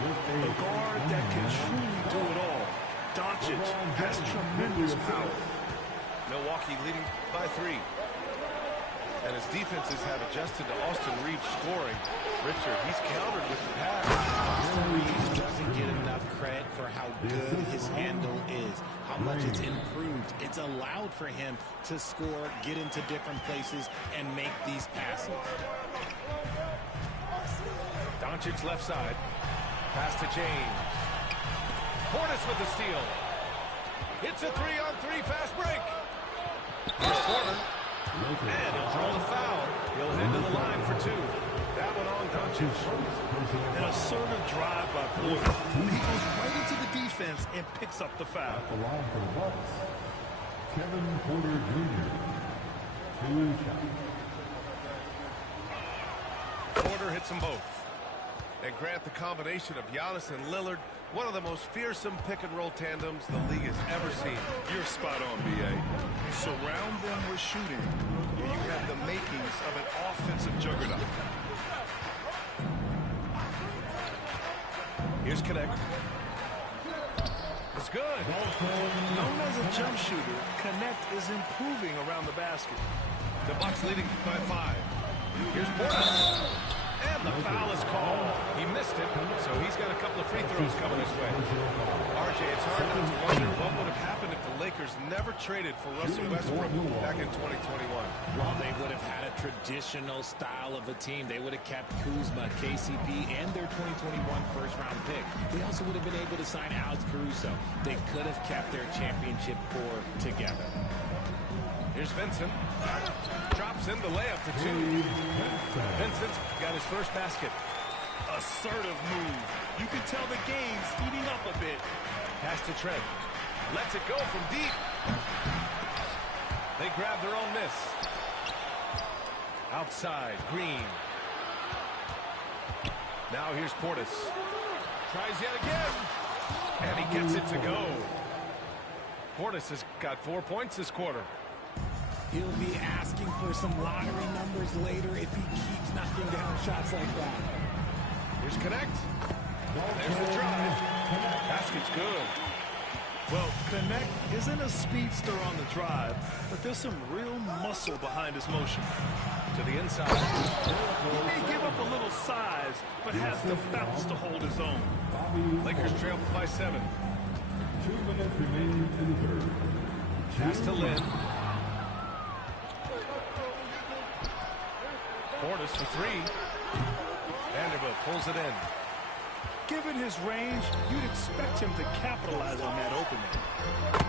A guard that can truly do it all. Doncic has tremendous power. Milwaukee leading by 3. And his defenses have adjusted to Austin Reeves scoring. Richard, he's countered with the pass. Austin Reeves doesn't get enough credit for how good his handle is, how much it's improved. It's allowed for him to score, get into different places, and make these passes. Doncic left side. Pass to James. Portis with the steal. It's a 3-on-3 fast break. Here's Porter. And he'll draw the foul. He'll head to the line for 2. That one on Doncic. An assertive drive by Porter. He goes right into the defense and picks up the foul. The line for the Bucks, Kevin Porter Jr. 2 shots. Porter hits them both. And Grant, the combination of Giannis and Lillard, one of the most fearsome pick-and-roll tandems the league has ever seen. You're spot on, B.A. Surround them with shooting, and you have the makings of an offensive juggernaut. Here's Connect. It's good. Known as a jump shooter, Connect is improving around the basket. The Bucks leading by 5. Here's Portis. And the foul is called. He missed it, so he's got a couple of free throws coming his way. RJ, it's hard not to wonder what would have happened if the Lakers never traded for Russell Westbrook back in 2021. Well, they would have had a traditional style of a team. They would have kept Kuzma, KCP, and their 2021 first-round pick. They also would have been able to sign Alex Caruso. They could have kept their championship core together. Here's Vincent. Drops in the layup to 2. Vincent's got his first basket. Assertive move. You can tell the game's heating up a bit. Pass to Trent. Lets it go from deep. They grab their own miss. Outside, Green. Now here's Portis. Tries yet again. And he gets it to go. Portis has got 4 points this quarter. He'll be asking for some lottery numbers later if he keeps knocking down shots like that. Here's Connect. There's the drive. Basket's good. Well, Connect isn't a speedster on the drive, but there's some real muscle behind his motion. To the inside. He may give up a little size, but has the bounce to hold his own. Lakers trail by 7. 2 minutes remaining in the third. Pass to Lynn. Portis for 3. Vanderbilt pulls it in. Given his range, you'd expect him to capitalize on that opening.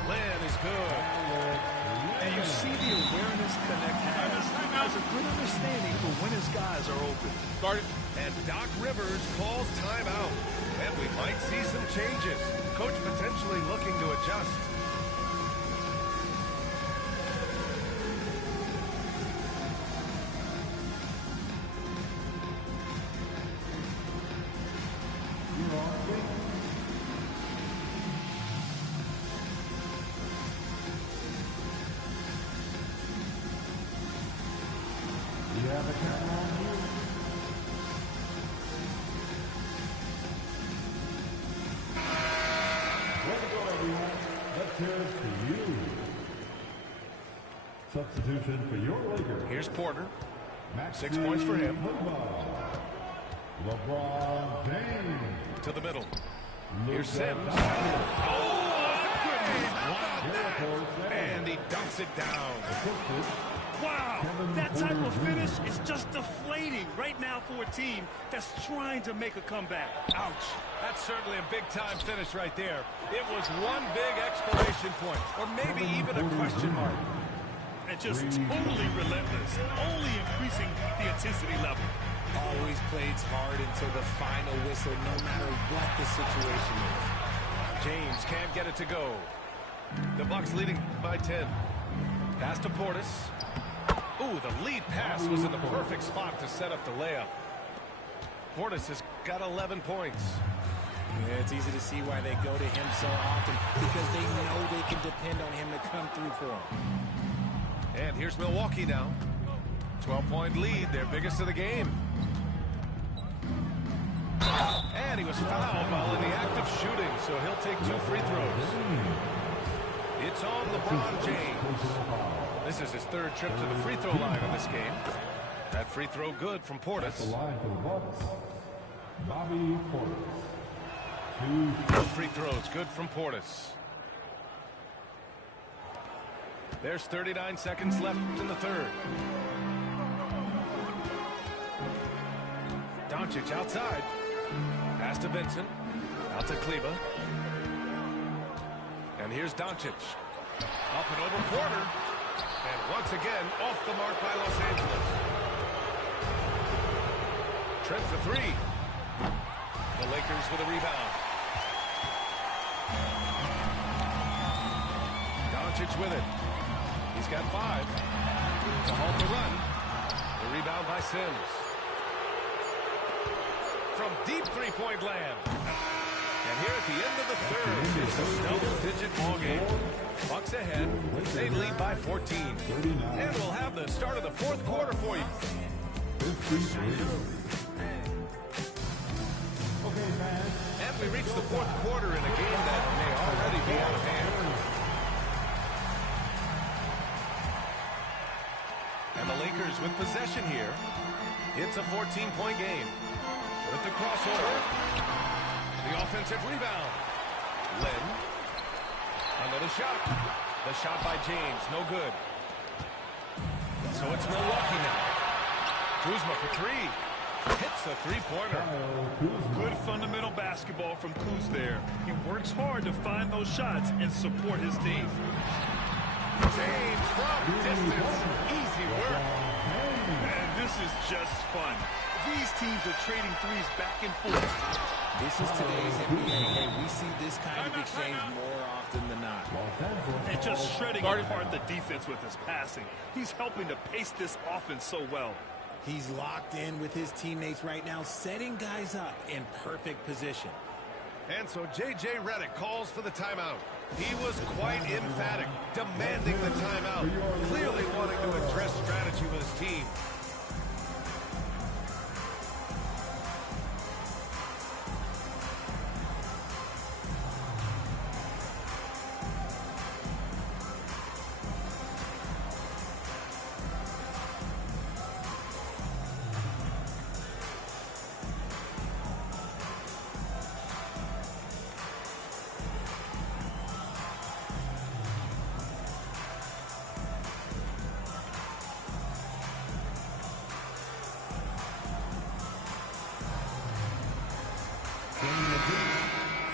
Lynn is good. And you see the awareness Connect has a good understanding for when his guys are open. Guarded. And Doc Rivers calls timeout. And we might see some changes. Coach potentially looking to adjust. Substitution for your Lakers. Here's Porter. 6 points for him. LeBron James. To the middle. Here's Sims. And he dunks it down. Wow, that type of finish is just deflating right now for a team that's trying to make a comeback. Ouch. That's certainly a big-time finish right there. It was one big exclamation point, or maybe even a question mark. And just totally relentless, only increasing the intensity level. Always plays hard until the final whistle, no matter what the situation is. James can't get it to go. The Bucks leading by 10. Pass to Portis. Ooh, the lead pass was in the perfect spot to set up the layup. Portis has got 11 points. Yeah, it's easy to see why they go to him so often, because they know they can depend on him to come through for them. And here's Milwaukee now. 12-point lead, their biggest of the game. And he was fouled while in the act of shooting, so he'll take 2 free throws. It's on LeBron James. This is his 3rd trip to the free throw line in this game. That free throw good from Portis. The line for the Bucks, Bobby Portis. 2 free throws good from Portis. There's 39 seconds left in the 3rd. Doncic outside. Pass to Vincent. Out to Kleba. And here's Doncic. Up and over Porter. And once again, off the mark by Los Angeles. Trent for 3. The Lakers with a rebound. Doncic with it. He's got 5. To halt the run. The rebound by Sims. From deep three-point land. And here at the end of the 3rd, it's a double-digit ball game. Bucks ahead. They lead by 14. And we'll have the start of the 4th quarter for you. And we reach the 4th quarter in a game that may already be out of hand. And the Lakers with possession here. It's a 14-point game. With the crossover. The offensive rebound. Len. Another shot. The shot by James. No good. So it's Milwaukee now. Kuzma for 3. Hits the 3-pointer. Good fundamental basketball from Kuz there. He works hard to find those shots and support his team. James from distance. Easy work. And this is just fun. These teams are trading threes back and forth. This is today's NBA. Hey, we see this kind of exchange more often than not. And just shredding apart the defense with his passing. He's helping to pace this offense so well. He's locked in with his teammates right now, setting guys up in perfect position. And so J.J. Redick calls for the timeout. He was quite emphatic, demanding the timeout, clearly wanting to address strategy with his team.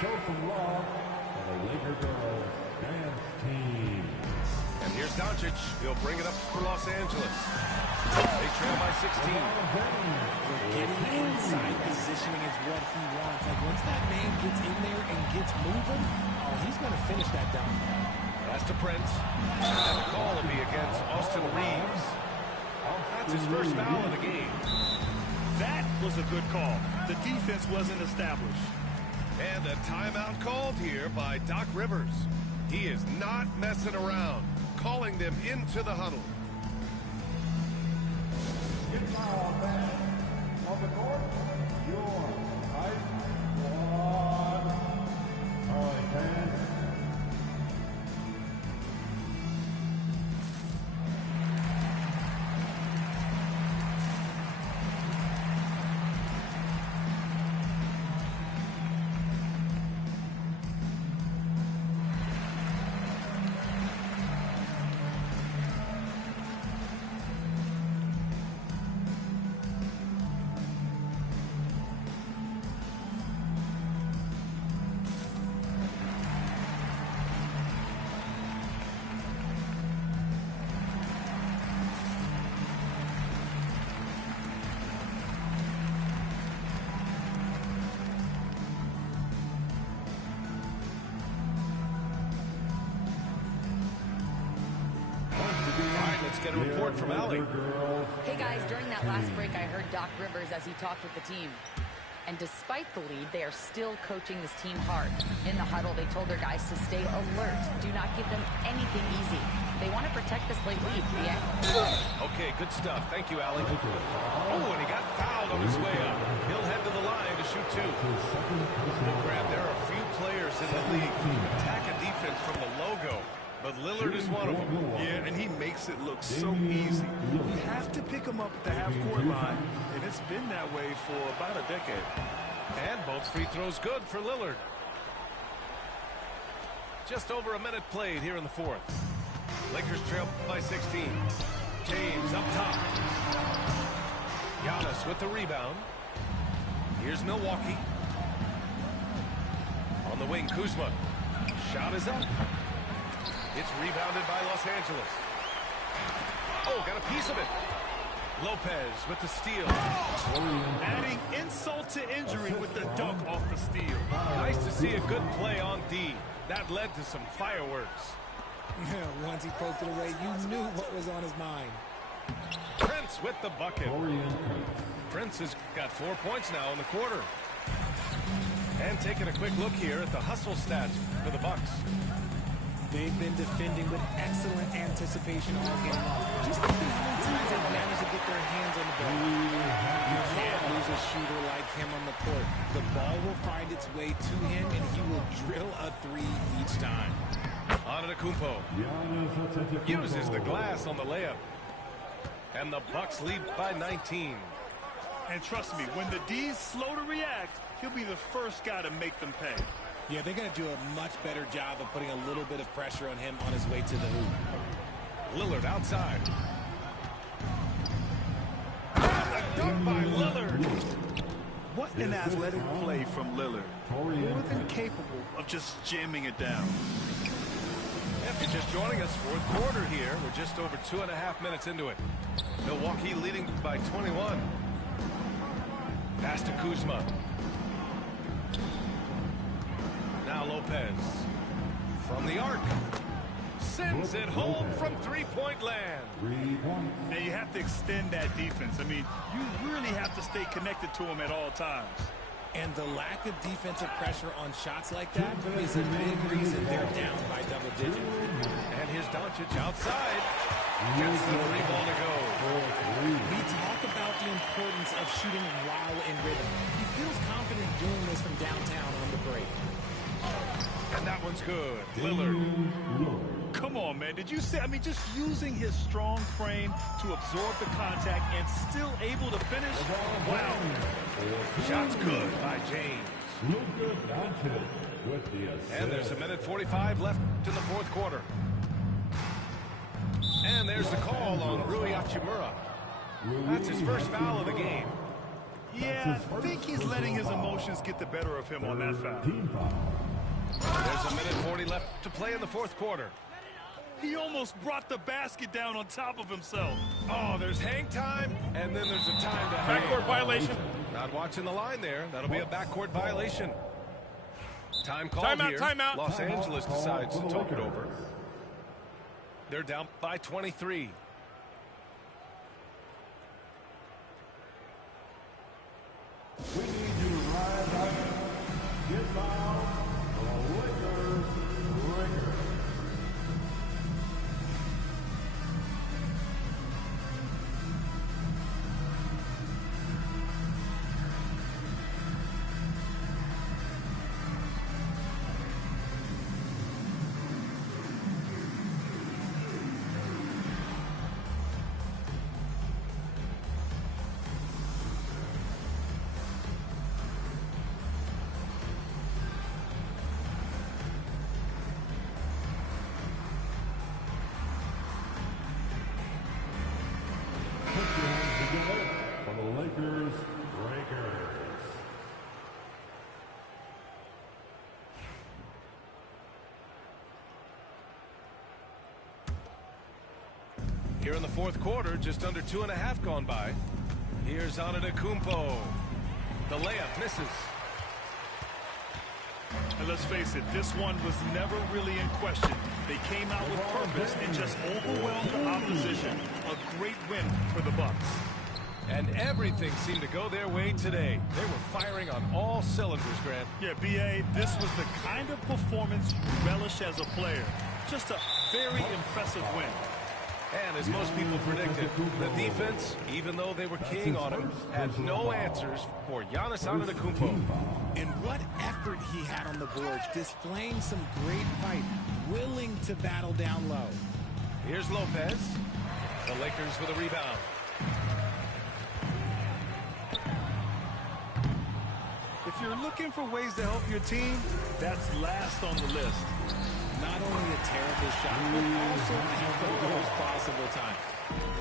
Show some love for the Laker girls dance team. And here's Doncic. He'll bring it up for Los Angeles. They trail by 16. Getting inside positioning is what he wants. Like once that man gets in there and gets moving, oh, he's going to finish that down. That's to Prince. And the call will be against Austin Reeves. That's his first foul of the game. That was a good call. The defense wasn't established. And a timeout called here by Doc Rivers. He is not messing around, calling them into the huddle. It's now back on the court, your Ice Squad. All right, fans. get a report from Allie. Hey guys, during that last break, I heard Doc Rivers as he talked with the team. And despite the lead, they are still coaching this team hard. In the huddle, they told their guys to stay alert. Do not give them anything easy. They want to protect this late lead. The end. Okay, good stuff. Thank you, Allie. Oh, and he got fouled on his way up. He'll head to the line to shoot two. Well, Grant, there are a few players in the league who can attack a defense from the logo. But Lillard is one of them. Yeah, and he makes it look so easy. You have to pick him up at the half-court line, and it's been that way for about a decade. And both free throws good for Lillard. Just over a minute played here in the fourth. Lakers trail by 16. James up top. Giannis with the rebound. Here's Milwaukee. On the wing, Kuzma. Shot is up. It's rebounded by Los Angeles. Oh, got a piece of it. Lopez with the steal. Adding insult to injury with the dunk off the steal. Nice to see a good play on D. That led to some fireworks. Once he poked it away, you knew what was on his mind. Prince with the bucket. Prince has got 4 points now in the quarter. And taking a quick look here at the hustle stats for the Bucks. They've been defending with excellent anticipation all game long. Just look at how many times they've managed to get their hands on the ball. You can't lose a shooter like him on the court. The ball will find its way to him, and he will drill a three each time. Antetokounmpo uses the glass on the layup. And the Bucks lead by 19. And trust me, when the D's slow to react, he'll be the first guy to make them pay. Yeah, they're going to do a much better job of putting a little bit of pressure on him on his way to the hoop. Lillard outside. And a dunk by Lillard. What an athletic play from Lillard. More than capable of just jamming it down. If you're just joining us, fourth quarter here. We're just over 2.5 minutes into it. Milwaukee leading by 21. Pass to Kuzma. Now Lopez. From the arc. Sends it home from three-point land. Now you have to extend that defense. I mean, you really have to stay connected to him at all times. And the lack of defensive pressure on shots like that is a big reason they're down by double digits. And here's Doncic outside. Gets the three ball to go. We talk about the importance of shooting while in rhythm. He feels confident doing this from downtown on the break. And that one's good. Lillard. Come on, man. Did you see? I mean, just using his strong frame to absorb the contact and still able to finish. Wow. Shot's good by James. And there's a minute 45 left in the fourth quarter. And there's the call on Rui Hachimura. That's his first foul of the game. Yeah, I think he's letting his emotions get the better of him on that foul. There's a minute 40 left to play in the fourth quarter. He almost brought the basket down on top of himself. Oh, there's hang time, and then there's a time to hang. Backcourt violation. Not watching the line there. That'll be a backcourt violation. Time called Timeout, here. timeout. Los Angeles decides to talk it over. They're down by 23. We need you to rise up. Get loud. The Lakers breaker. For the Lakers breakers. Here in the fourth quarter, just under 2.5 gone by. Here's Antetokounmpo. The layup misses. And let's face it, this one was never really in question. They came out with purpose and just overwhelmed the opposition. A great win for the Bucks. And everything seemed to go their way today. They were firing on all cylinders, Grant. Yeah, B.A., this was the kind of performance you relish as a player. Just a very impressive win. And as most people predicted, the defense, even though they were keying on him, had no answers for Giannis Antetokounmpo. And what effort he had on the boards, displaying some great fight, willing to battle down low. Here's Lopez. The Lakers with a rebound. If you're looking for ways to help your team, that's last on the list. Not only a terrible shot, but also at the worst possible time.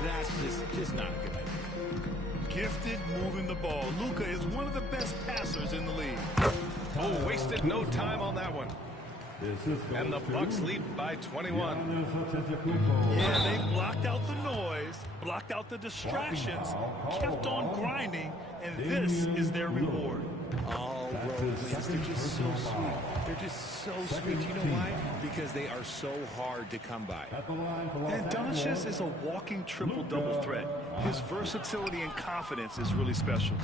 That's just not a good idea. Gifted moving the ball. Luka is one of the best passers in the league. Oh, wasted no time on that one. And the Bucks lead by 21. Yeah, they blocked out the noise, blocked out the distractions, kept on grinding, and this is their reward. All road wins, they're just so sweet. They're just so sweet. You know why? Because they are so hard to come by. And Doncic is a walking triple-double threat. His versatility and confidence is really special.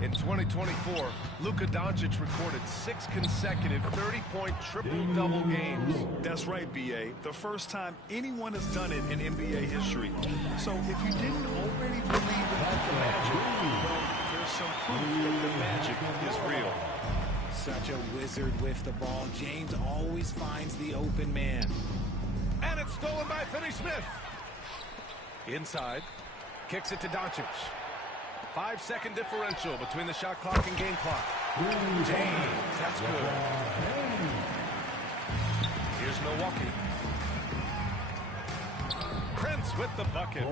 In 2024, Luka Doncic recorded 6 consecutive 30-point triple-double games. That's right, B.A. The first time anyone has done it in NBA history. So if you didn't already believe in the magic, well, there's some proof that the magic is real. Such a wizard with the ball. James always finds the open man. And it's stolen by Finney-Smith. Inside. Kicks it to Doncic. 5-second differential between the shot clock and game clock. James, that's good. Here's Milwaukee. Prince with the bucket.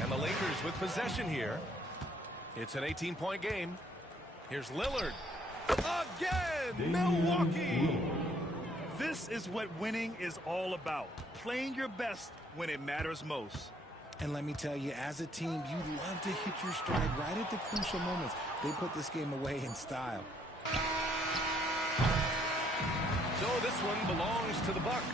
And the Lakers with possession here. It's an 18-point game. Here's Lillard. Again, Milwaukee. This is what winning is all about. Playing your best when it matters most. And let me tell you, as a team, you love to hit your stride right at the crucial moments. They put this game away in style. So this one belongs to the Bucks.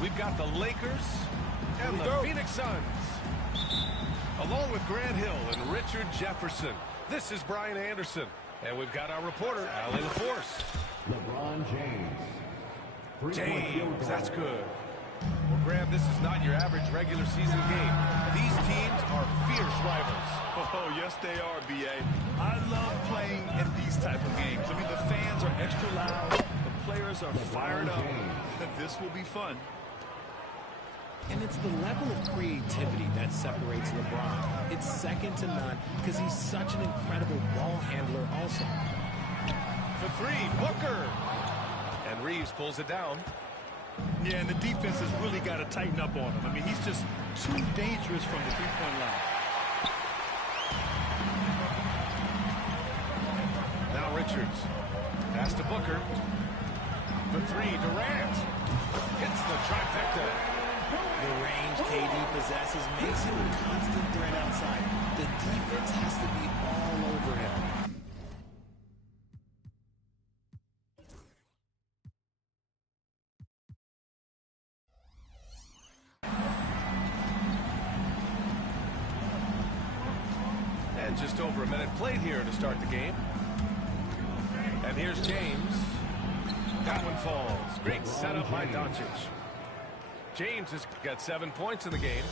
We've got the Lakers and the Phoenix Suns, along with Grant Hill and Richard Jefferson. This is Brian Anderson, and we've got our reporter, Allie LaForce. LeBron James. James, that's good. Well, Grant, this is not your average regular season game. These teams are fierce rivals. Oh, yes, they are, B.A. I love playing in these type of games. I mean, the fans are extra loud. The players are fired up. This will be fun. And it's the level of creativity that separates LeBron. It's second to none because he's such an incredible ball handler also. For three, Booker. And Reeves pulls it down. Yeah, and the defense has really got to tighten up on him. I mean, he's just too dangerous from the three-point line. Now Richards. Pass to Booker. For three, Durant. Hits the trifecta. The range KD possesses makes him a constant threat outside. The defense has to be all over him. And just over a minute played here to start the game. And here's James. That one falls. Great setup by Doncic. James has got 7 points in the game.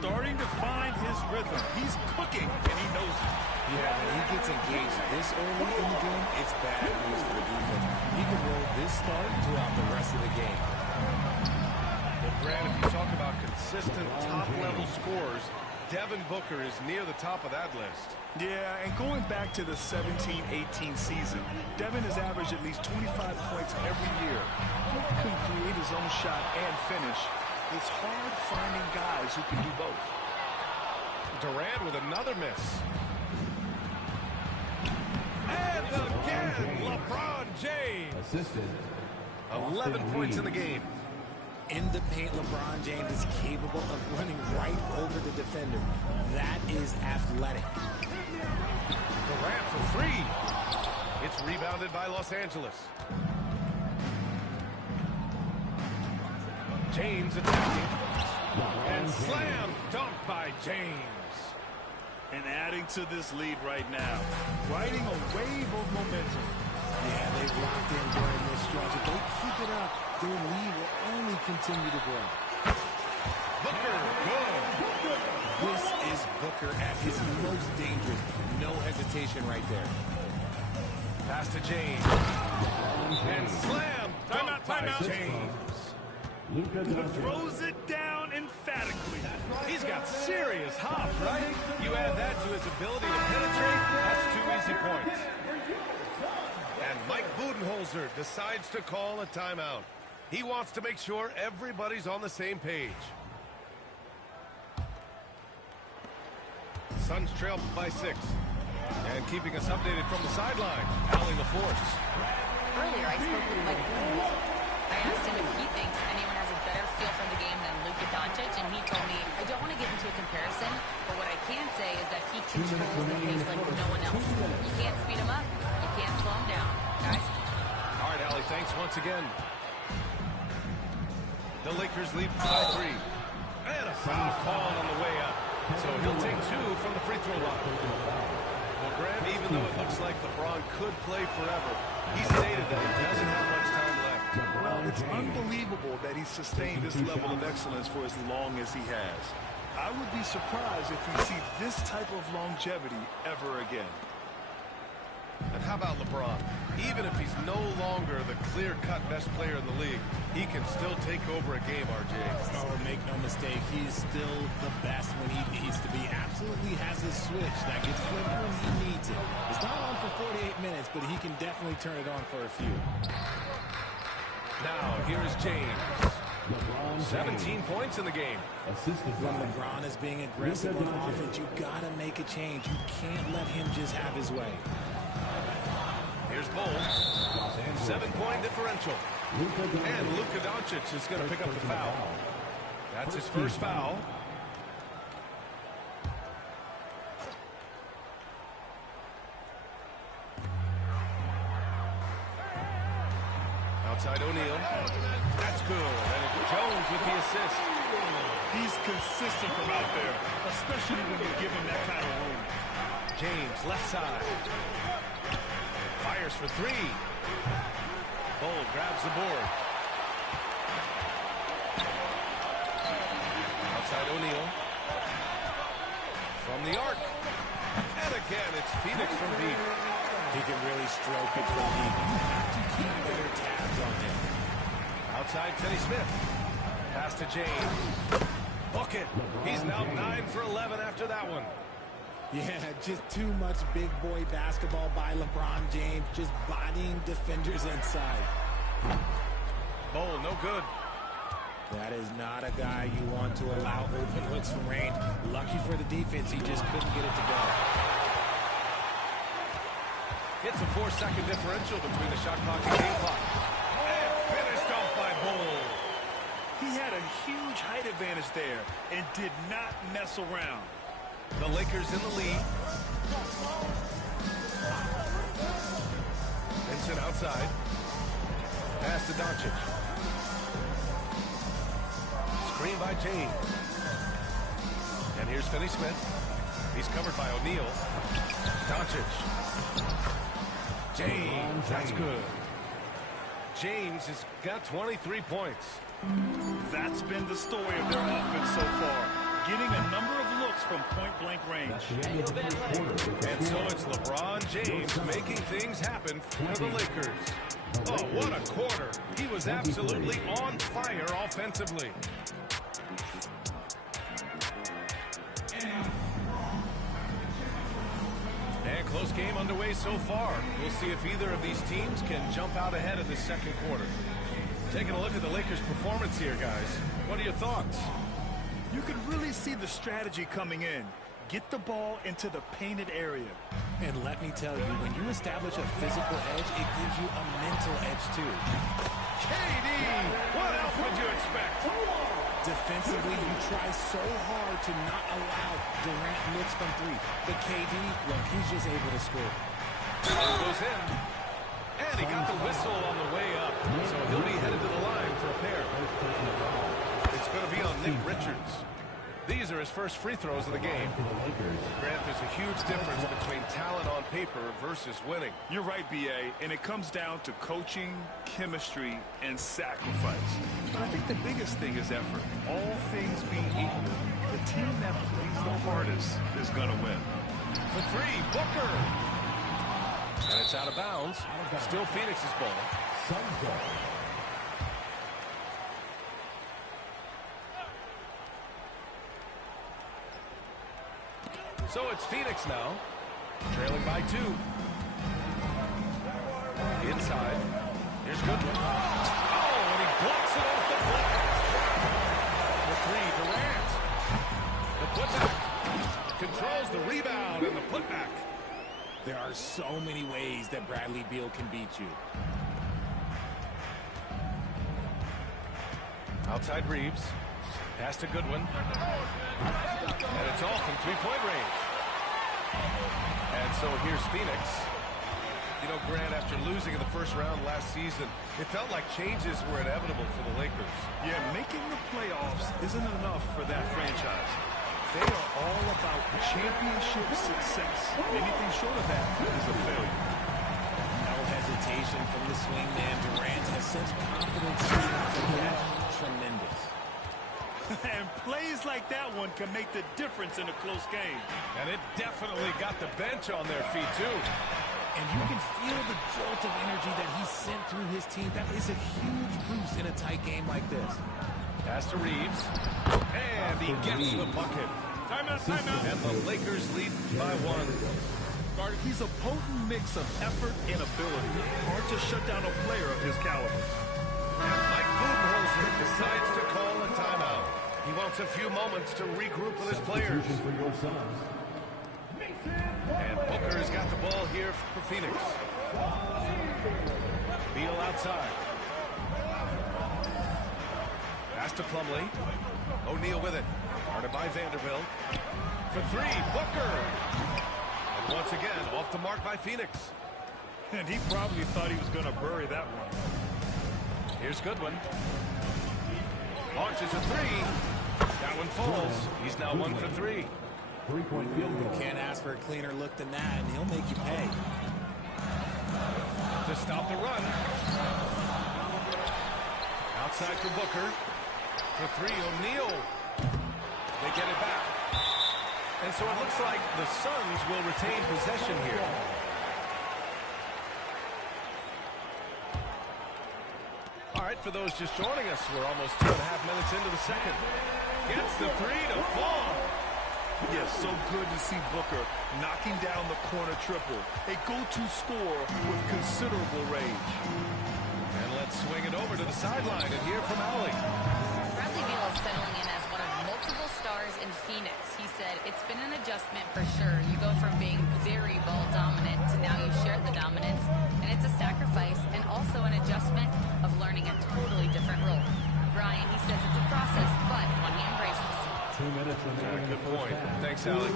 Starting to find his rhythm. He's cooking, and he knows it. Yeah, when he gets engaged this early in the game, it's bad news for the defense. He can roll this start throughout the rest of the game. Well, Grant, if you talk about consistent top-level scores, Devin Booker is near the top of that list. Yeah, and going back to the 17-18 season, Devin has averaged at least 25 points every year. He can create his own shot and finish. It's hard finding guys who can do both. Durant with another miss. And again, LeBron James. Assistant. 11 points in the game. In the paint, LeBron James is capable of running right over the defender. That is athletic. Durant for three. It's rebounded by Los Angeles. James attacking. And slam dunk by James. And adding to this lead right now. Riding a wave of momentum. Yeah, they've locked in during this stretch. If they keep it up, their lead will only continue to grow. Booker, good. This is Booker at his most dangerous. No hesitation right there. Pass to James. And slam dunk by James. Throws it down emphatically. He's got serious hop, right? You add that to his ability to penetrate, that's 2 easy points. And Mike Budenholzer decides to call a timeout. He wants to make sure everybody's on the same page. Suns trail by 6. And keeping us updated from the sideline, Allie LaForce. Earlier, I spoke with Mike Budenholzer. I asked him if he thinks anyone has a better feel for the game than Luka Doncic, and he told me, I don't want to get into a comparison, but what I can say is that he controls the pace like no one else. You can't speed him up. You can't slow him down. Guys? All right, Allie, thanks once again. The Lakers lead by 3. And a foul call on the way up. So he'll take 2 from the free throw line. Well, Grant, even though it looks like LeBron could play forever, he stated that he doesn't have much time left. Well, it's unbelievable that he's sustained this level of excellence for as long as he has. I would be surprised if we see this type of longevity ever again. And how about LeBron? Even if he's no longer the clear-cut best player in the league, he can still take over a game, RJ. Oh, make no mistake, he is still the best when he needs to be. Absolutely has a switch that gets flipped when he needs it. It's not on for 48 minutes, but he can definitely turn it on for a few. Now, here's James. 17 points in the game. When LeBron is being aggressive on offense, you gotta make a change. You can't let him just have his way. Here's Bull. 7-point differential. And Luka Doncic is going to pick up the foul. That's his first foul. Outside O'Neal. That's good. And Jones with the assist. He's consistent from out there, especially when you give him that kind of room. James, left side. Fires for 3. Bull grabs the board. Outside O'Neal. From the arc. And again, it's Phoenix from deep. He can really stroke it from deep. You have to keep better tabs on him. Outside Finney-Smith. Pass to James. Book it. He's now 9 for 11 after that one. Yeah, just too much big boy basketball by LeBron James, just bodying defenders inside. Bowl, no good. That is not a guy you want to allow open looks from range. Lucky for the defense, he just couldn't get it to go. It's a 4-second differential between the shot clock and game clock. And finished off by Bowl. He had a huge height advantage there and did not mess around. The Lakers in the lead. Vincent outside. Pass to Doncic. Screen by James. And here's Finney-Smith. He's covered by O'Neal. Doncic. James, that's good. James has got 23 points. That's been the story of their offense so far. Getting a number of looks from point-blank range. And so it's LeBron James making things happen for the Lakers. Oh, what a quarter. He was absolutely on fire offensively. And close game underway so far. We'll see if either of these teams can jump out ahead of the second quarter. Taking a look at the Lakers' performance here, guys. What are your thoughts? You can really see the strategy coming in. Get the ball into the painted area. And let me tell you, when you establish a physical edge, it gives you a mental edge too. KD! What else would you expect? Defensively, you try so hard to not allow Durant looks from three. But KD, look, he's just able to score. And goes in. And he got the whistle on the way up. So he'll be headed to the line for a pair. It's going to be on Nick Richards. These are his first free throws of the game. Grant, there's a huge difference between talent on paper versus winning. You're right, B.A., and it comes down to coaching, chemistry, and sacrifice. But I think the biggest thing is effort. All things being equal, the team that plays the hardest is going to win. For three, Booker. And it's out of bounds. Still Phoenix's ball. So it's Phoenix now, trailing by 2. Inside. Here's Goodwin. Oh, and he blocks it off the glass. The 3, Durant. The putback. Controls the rebound and the putback. There are so many ways that Bradley Beal can beat you. Outside Reeves. Pass to Goodwin. And it's off in three-point range. And so here's Phoenix. You know, Grant, after losing in the first round last season, it felt like changes were inevitable for the Lakers. Yeah, making the playoffs isn't enough for that franchise. They are all about championship success. Anything short of that is a failure. No hesitation from the swingman. Durant has such confidence shooting from that. Tremendous. And plays like that one can make the difference in a close game. And it definitely got the bench on their feet, too. And you can feel the jolt of energy that he sent through his team. That is a huge boost in a tight game like this. Pass to Reeves. And he gets the bucket. Timeout, timeout. And the Lakers lead by 1. He's a potent mix of effort and ability. Hard to shut down a player of his caliber. And Mike Budenholzer decides to call a timeout. He wants a few moments to regroup with his players. And Booker's got the ball here for Phoenix. Beal outside. Pass to Plumlee. O'Neal with it. Guarded by Vanderbilt. For 3, Booker. And once again, off the mark by Phoenix. And he probably thought he was going to bury that one. Here's Goodwin. Launches a 3. That one falls. He's now 1 for 3. Three-point field goal. Can't ask for a cleaner look than that, and he'll make you pay. To stop the run. Outside for Booker. For 3, O'Neal. They get it back. And so it looks like the Suns will retain possession here. All right, for those just joining us, we're almost 2.5 minutes into the second. Gets the three to fall. Yes, so good to see Booker knocking down the corner triple. A go-to score with considerable range. And let's swing it over to the sideline and hear from Allie. Bradley Beal is settling in as one of multiple stars in Phoenix. He said, it's been an adjustment for sure. You go from being very ball dominant to now you share the dominance. And it's a sacrifice and also an adjustment of learning a totally different role. Brian, he says it's a process, but one he embraces. 2 minutes remaining. Good point. Thanks, Allie.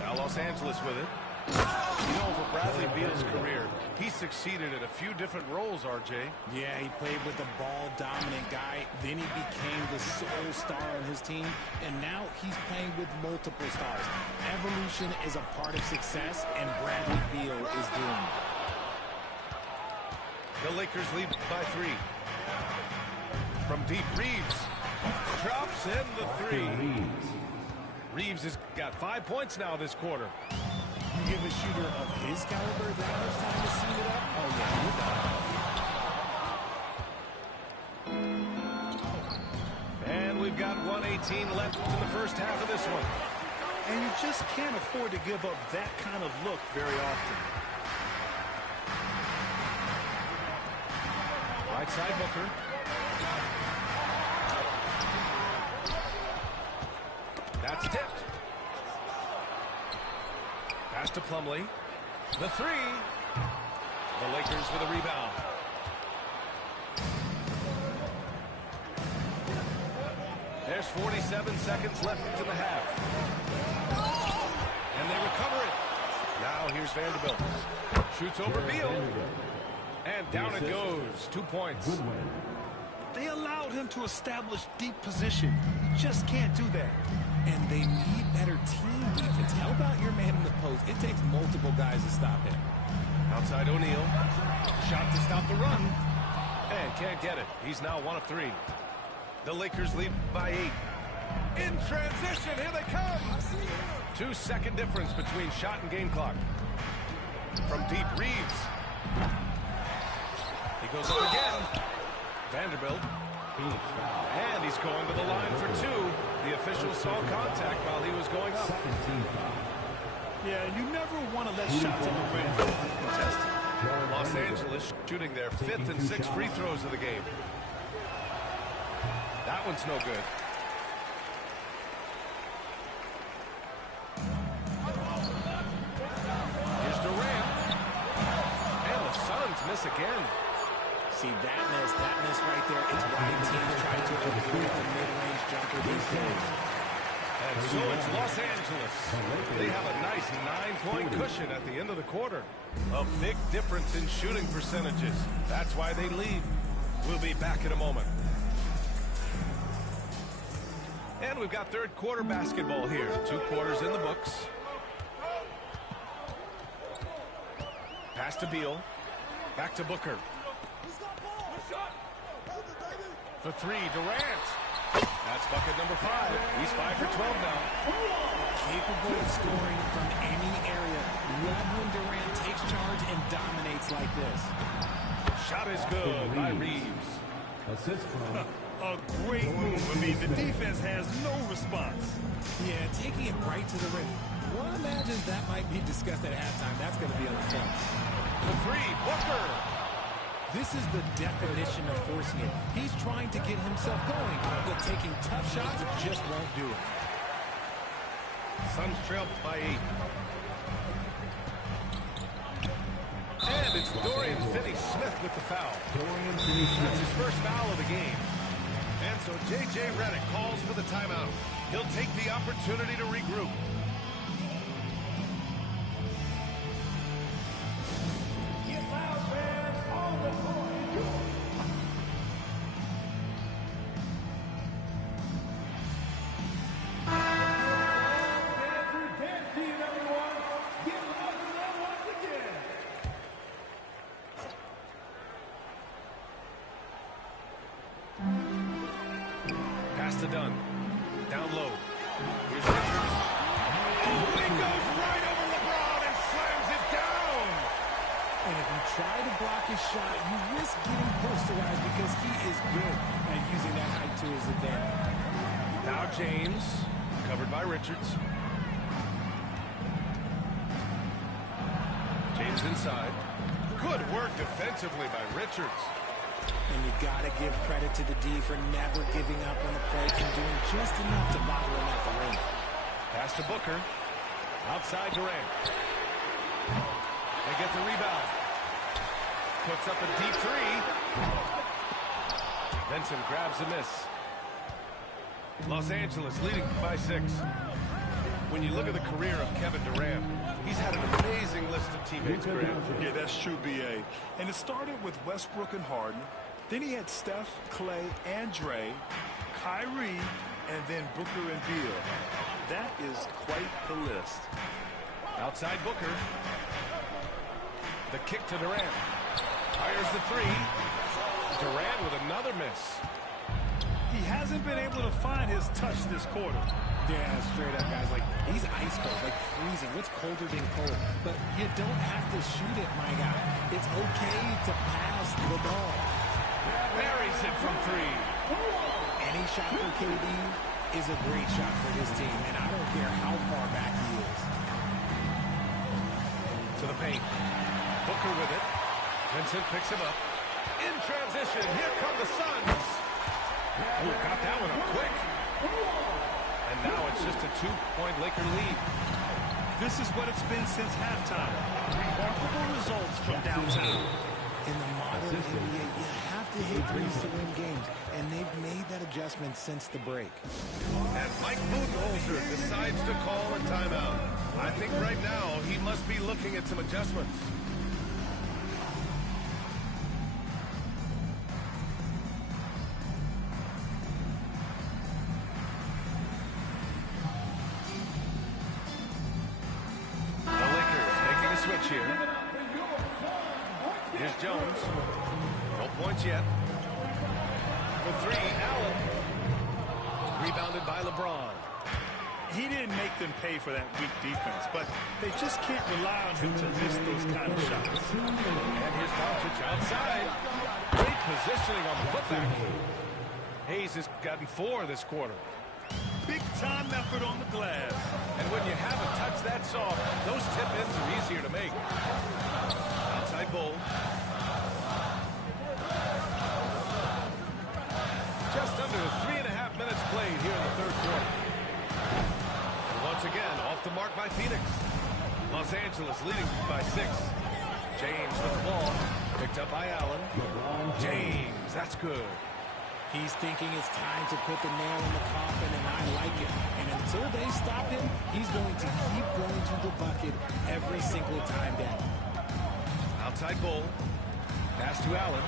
Now Los Angeles with it. You know, for Bradley Beal's career, he succeeded in a few different roles, RJ. Yeah, he played with the ball-dominant guy. Then he became the sole star on his team. And now he's playing with multiple stars. Evolution is a part of success, and Bradley Beal is doing it. The Lakers lead by 3. From deep, Reeves drops in the 3. Reeves has got 5 points now this quarter. You give a shooter of his caliber that much time to seal it up? Oh, yeah, And we've got 1:18 left in the first half of this one. And you just can't afford to give up that kind of look very often. Right side, Booker. That's tipped. Pass to Plumlee. The 3. The Lakers with a rebound. There's 47 seconds left in the half. And they recover it. Now here's Vanderbilt. Shoots over Beal. And down it goes. 2 points. They allowed him to establish deep position. You just can't do that. And they need better team defense. How about your man in the post? It takes multiple guys to stop him. Outside O'Neal. Shot to stop the run. And can't get it. He's now 1 of 3. The Lakers lead by 8. In transition, here they come. 2-second difference between shot and game clock. From deep, Reeves. He goes up again. Vanderbilt. And he's going to the line for 2. The official saw contact while he was going up. Yeah, you never want to let shots at the rim be contested. Los Angeles shooting their 5th and 6th free throws of the game. That one's no good. Here's Durant. And the Suns miss again. See, that miss right there. It's why teams try to avoid the mid-range jumper these days. And so it's Los Angeles. They have a nice 9-point cushion at the end of the quarter. A big difference in shooting percentages. That's why they lead. We'll be back in a moment. And we've got third quarter basketball here. 2 quarters in the books. Pass to Beal. Back to Booker. For 3, Durant. That's bucket number 5. He's 5 for 12 now. Capable of scoring from any area. Love when Durant takes charge and dominates like this. Shot is good by Reeves. Assist from A great move. I mean, the defense has no response. Yeah, taking it right to the rim. One imagines that might be discussed at halftime. That's going to be on the film. For 3, Booker. This is the definition of forcing it. He's trying to get himself going, but taking tough shots just won't do it. Suns trail by 8. And it's Dorian Finney-Smith with the foul. That's his first foul of the game. And so J.J. Redick calls for the timeout. He'll take the opportunity to regroup. Down low. Here's Richards. Oh, he goes right over LeBron and slams it down. And if you try to block his shot, you risk getting posterized because he is good at using that height to his advantage. Now James, covered by Richards. James inside. Good work defensively by Richards. And you got to give credit to the D for never giving up on the play and doing just enough to bottle him at the rim. Pass to Booker. Outside Durant. They get the rebound. Puts up a deep three. Benson grabs a miss. Los Angeles leading by 6. When you look at the career of Kevin Durant, he's had an amazing list of teammates, Grant. Yeah, that's true, B.A. And it started with Westbrook and Harden. Then he had Steph, Clay, and Dre, Kyrie, and then Booker and Beal. That is quite the list. Outside Booker. The kick to Durant. Fires the three. Durant with another miss. He hasn't been able to find his touch this quarter. Yeah, straight up, guys. Like, he's ice cold, like freezing. What's colder than cold? But you don't have to shoot it, my guy. It's okay to pass the ball. Buries it from 3. Any shot for KD is a great shot for his team, and I don't care how far back he is. To the paint. Booker with it. Vincent picks him up. In transition, here come the Suns. Oh, got that one up quick. And now it's just a 2-point Laker lead. This is what it's been since halftime. Remarkable results from downtown. In the modern NBA, you have to hit threes to win games, and they've made that adjustment since the break. And Mike Budenholzer decides to call a timeout. I think right now he must be looking at some adjustments. Here. Here's Jones. No points yet. For 3, Allen. Rebounded by LeBron. He didn't make them pay for that weak defense, but they just can't rely on him to miss those kind of shots. And here's Doncic outside. Great positioning on the putback. Hayes has gotten 4 this quarter. Big-time effort on the glass. And when you have a touch that soft, those tip-ins are easier to make. Outside Bull. Just under 3.5 minutes played here in the third quarter. And once again, off the mark by Phoenix. Los Angeles leading by 6. James with the ball. Picked up by Allen. James, that's good. He's thinking it's time to put the nail in the coffin, and I like it. And until they stop him, he's going to keep going to the bucket every single time down. Outside Bull. Pass to Allen.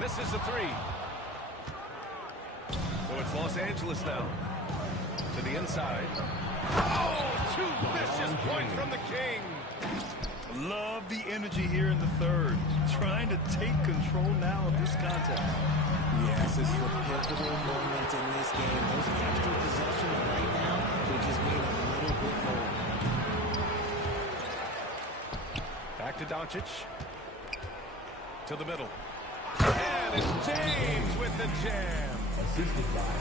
Misses the 3. So it's Los Angeles now. To the inside. Oh, 2 vicious points from the King. Love the energy here in the third. Trying to take control now of this contest. Yes, this is a pivotal moment in this game. Those extra possessions right now, they just mean a little bit more. Back to Doncic. To the middle. And it's James with the jam.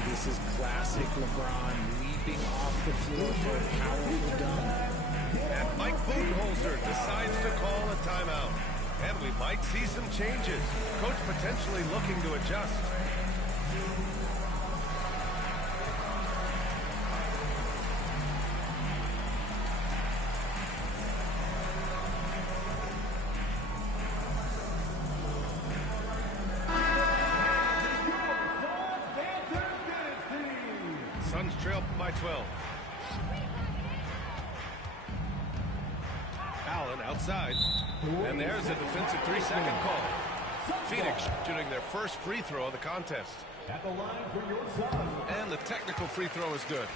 This is classic LeBron leaping off the floor for a powerful dunk. And Mike Budenholzer decides to call a timeout. And we might see some changes. Coach potentially looking to adjust. Suns trail by 12. Allen outside. And there's a defensive 3-second call. Phoenix shooting their first free throw of the contest. At the line for your Suns. And the technical free throw is good.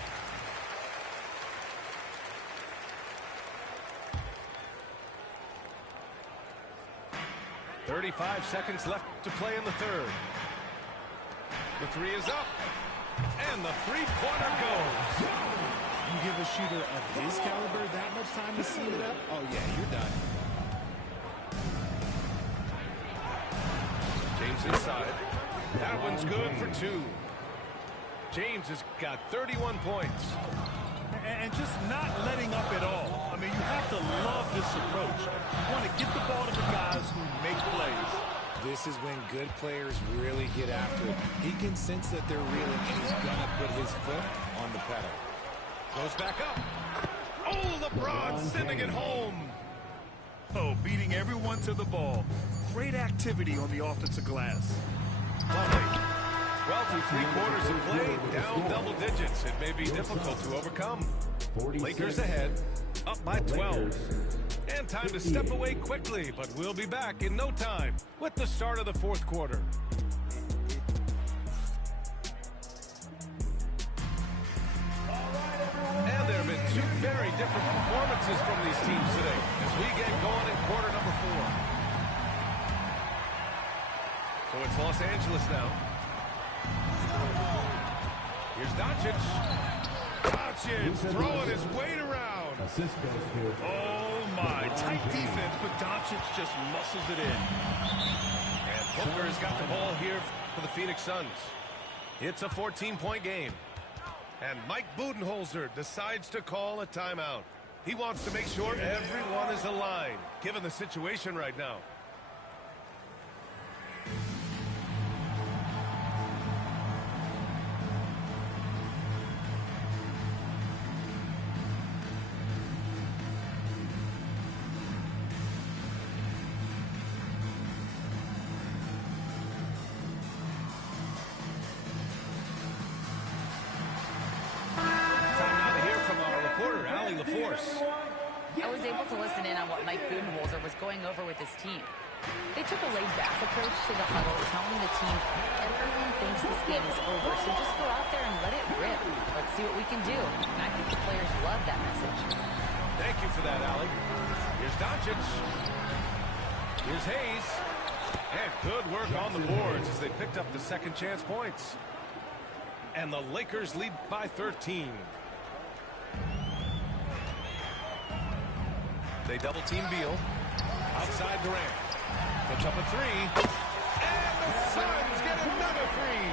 .35 seconds left to play in the third. The 3 is up. And And the three-pointer goes. You give a shooter of his caliber that much time to seam it up? Oh, yeah, you're done. James inside. That one's good for 2. James has got 31 points. And just not letting up at all. I mean, you have to love this approach. You want to get the ball to the guys who make plays. This is when good players really get after it. He can sense that they're reeling, and he's going to put his foot on the pedal. Goes back up. Oh, LeBron sending it home. Oh, beating everyone to the ball. Great activity on the offensive glass. Lovely. 12 through 3 quarters of play, down double digits. It may be difficult to overcome. Lakers ahead, up by 12. And time to step away quickly, but we'll be back in no time with the start of the 4th quarter. And there have been 2 very different performances from these teams today as we get going in quarter number 4. So it's Los Angeles now. Here's Doncic. Doncic throwing his weight around. Oh, my. Tight defense, but Doncic just muscles it in. And Booker's got the ball here for the Phoenix Suns. It's a 14-point game. And Mike Budenholzer decides to call a timeout. He wants to make sure everyone is aligned, given the situation right now. I was able to listen in on what Mike Budenholzer was going over with his team. They took a laid-back approach to the huddle, telling the team, everyone thinks this game is over, so just go out there and let it rip. Let's see what we can do. And I think the players love that message. Thank you for that, Allie. Here's Doncic. Here's Hayes. And good work on the boards as they picked up the second chance points. And the Lakers lead by 13. They double-team Beal. Outside Durant. Puts up a 3. And the Suns get another 3.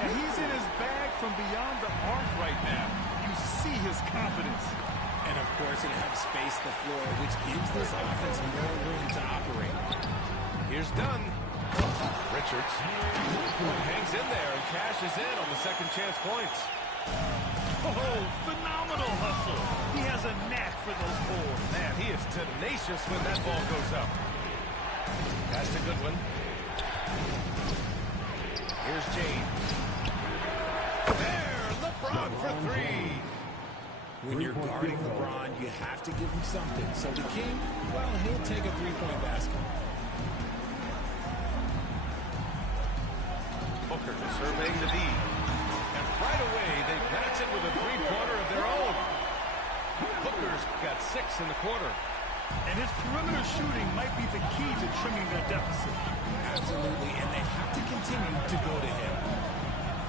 Yeah, he's in his bag from beyond the arc right now. You see his confidence. And, of course, it helps space the floor, which gives this offense more room to operate. Here's Dunn. Richards hangs in there and cashes in on the second chance points. Oh, phenomenal hustle. He has a knack for those boards. Man, he is tenacious when that ball goes up. Pass to Goodwin. Here's James. There, LeBron for 3. When you're guarding LeBron, you have to give him something. So the King, well, he'll take a three-point basket. Booker surveying the D. And right away, they match it with a three-pointer of their own. Booker's got 6 in the quarter. And his perimeter shooting might be the key to trimming their deficit. Absolutely, and they have to continue to go to him.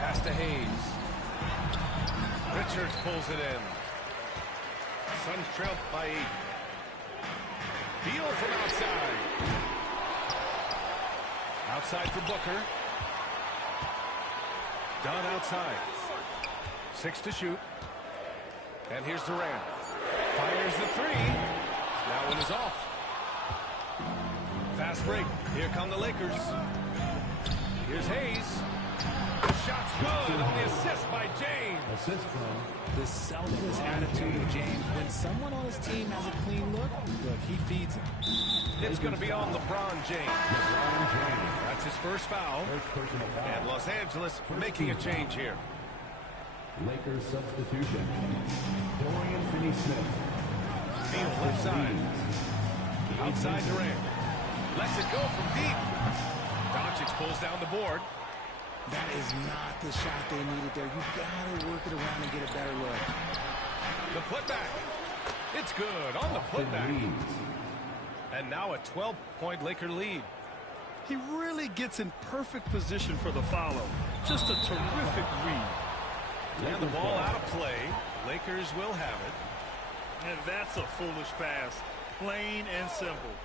Pass to Hayes. Richards pulls it in. Suns trail by 8. Beal from outside. Outside for Booker. Dunn outside. 6 to shoot. And here's Durant. Fires the 3. That one is off. Fast break. Here come the Lakers. Here's Hayes. The shot's good on the assist by James. Assist from The selfless attitude of James. When someone on his team has a clean look, he feeds him. It's going to be on LeBron James. That's his first foul. And Los Angeles making a change here. Lakers substitution. Dorian Finney-Smith. Beal left side. Outside Durant. Lets it go from deep. Doncic pulls down the board. That is not the shot they needed there. You got to work it around and get a better look. The putback. It's good on the putback. And now a 12-point Laker lead. He really gets in perfect position for the follow. Just a terrific read. And the ball out of play. Lakers will have it. And that's a foolish pass. Plain and simple.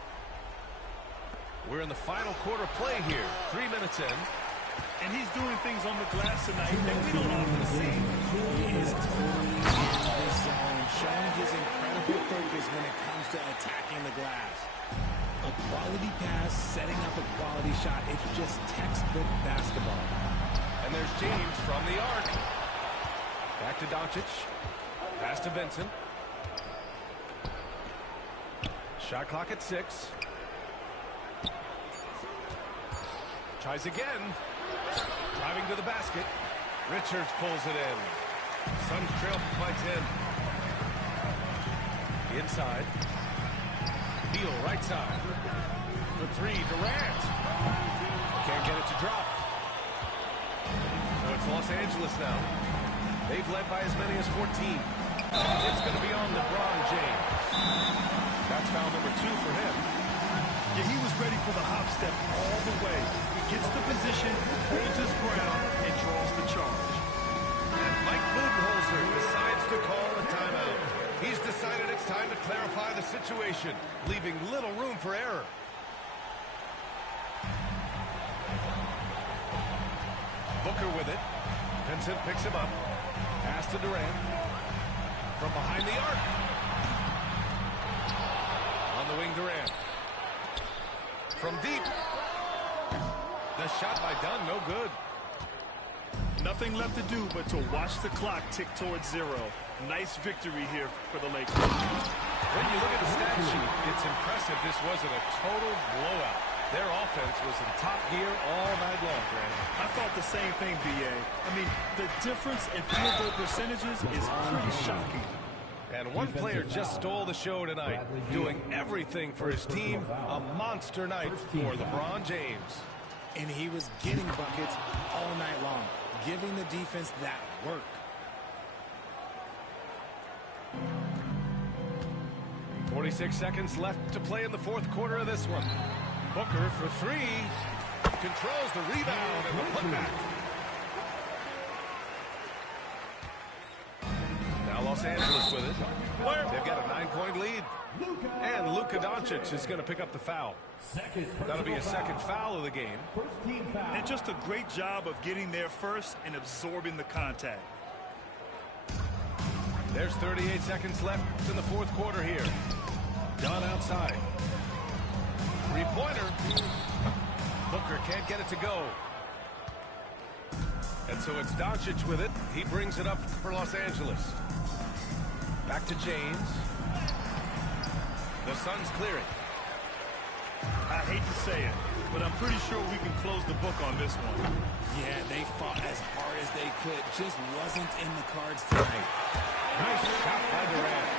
We're in the final quarter play here. 3 minutes in. And he's doing things on the glass tonight that we don't often see. He is totally in his zone, showing his incredible focus when it comes to attacking the glass. A quality pass, setting up a quality shot. It's just textbook basketball. And there's James from the arc. Back to Doncic. Pass to Vincent. Shot clock at 6. Tries again. Driving to the basket. Richards pulls it in. Suns trail by 10. Inside. Beal right side. For 3, Durant. Can't get it to drop. So it's Los Angeles now. They've led by as many as 14. It's going to be on LeBron James. That's foul number 2 for him. Yeah, he was ready for the hop step all the way. He gets the position, holds his ground, and draws the charge. And Mike Budenholzer decides to call a timeout. He's decided it's time to clarify the situation, leaving little room for error. Booker with it. Vincent picks him up. Pass to Durant. From behind the arc. On the wing, Durant. From deep. The shot by Dunn, no good. Nothing left to do but to watch the clock tick towards 0. Nice victory here for the Lakers. When you look at the stat sheet, it's impressive this wasn't a total blowout. Their offense was in top gear all night long, Grant. I thought the same thing, B.A. I mean, the difference in field goal percentages is pretty shocking. And one player just stole the show tonight, doing everything for his team. A monster night for LeBron James. And he was getting buckets all night long, giving the defense that work. .46 seconds left to play in the fourth quarter of this one. Booker for 3. Controls the rebound and the putback. Now Los Angeles with it. They've got a 9-point lead. And Luka Doncic is going to pick up the foul. That'll be a second foul of the game. And just a great job of getting there first and absorbing the contact. There's 38 seconds left in the fourth quarter here. Dunn outside. Three-pointer. Booker can't get it to go. And so it's Doncic with it. He brings it up for Los Angeles. Back to James. The Suns clearing. I hate to say it, but I'm pretty sure we can close the book on this one. Yeah, they fought as hard as they could. Just wasn't in the cards tonight. Nice shot by Durant.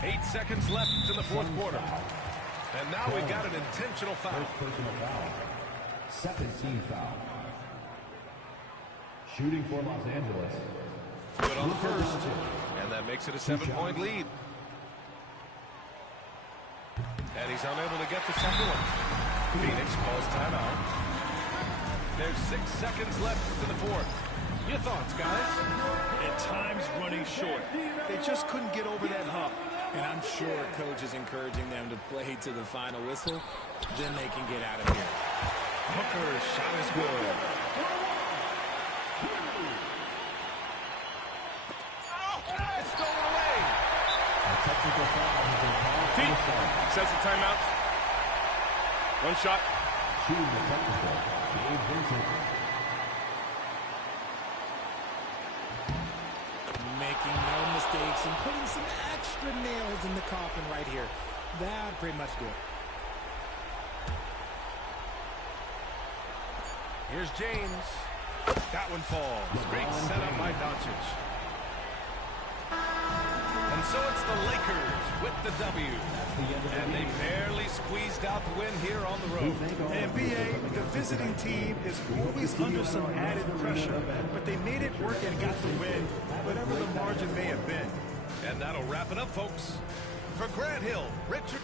8 seconds left in the fourth quarter. And now we've got an intentional foul. Second team foul. Shooting for Los Angeles. Good on the first. And that makes it a 7-point lead. And he's unable to get the second one. Phoenix calls timeout. There's 6 seconds left in the fourth. Your thoughts, guys? And time's running short. They just couldn't get over that hump. And I'm sure coach is encouraging them to play to the final whistle. Then they can get out of here. Booker's shot is good. It's stolen away. Technical foul has been called. Sets the timeout. One shot. Shooting the technical. Gabe Vincent. Making no mistakes and putting some extra nails in the coffin right here. That pretty much did. Here's James. That one falls. Great setup by Doncic. And so it's the Lakers with the W. And they barely squeezed out the win here on the road. And B.A., the visiting team is always under some added pressure, but they made it work and got the win, whatever the margin may have been. And that'll wrap it up, folks. For Grant Hill, Richard...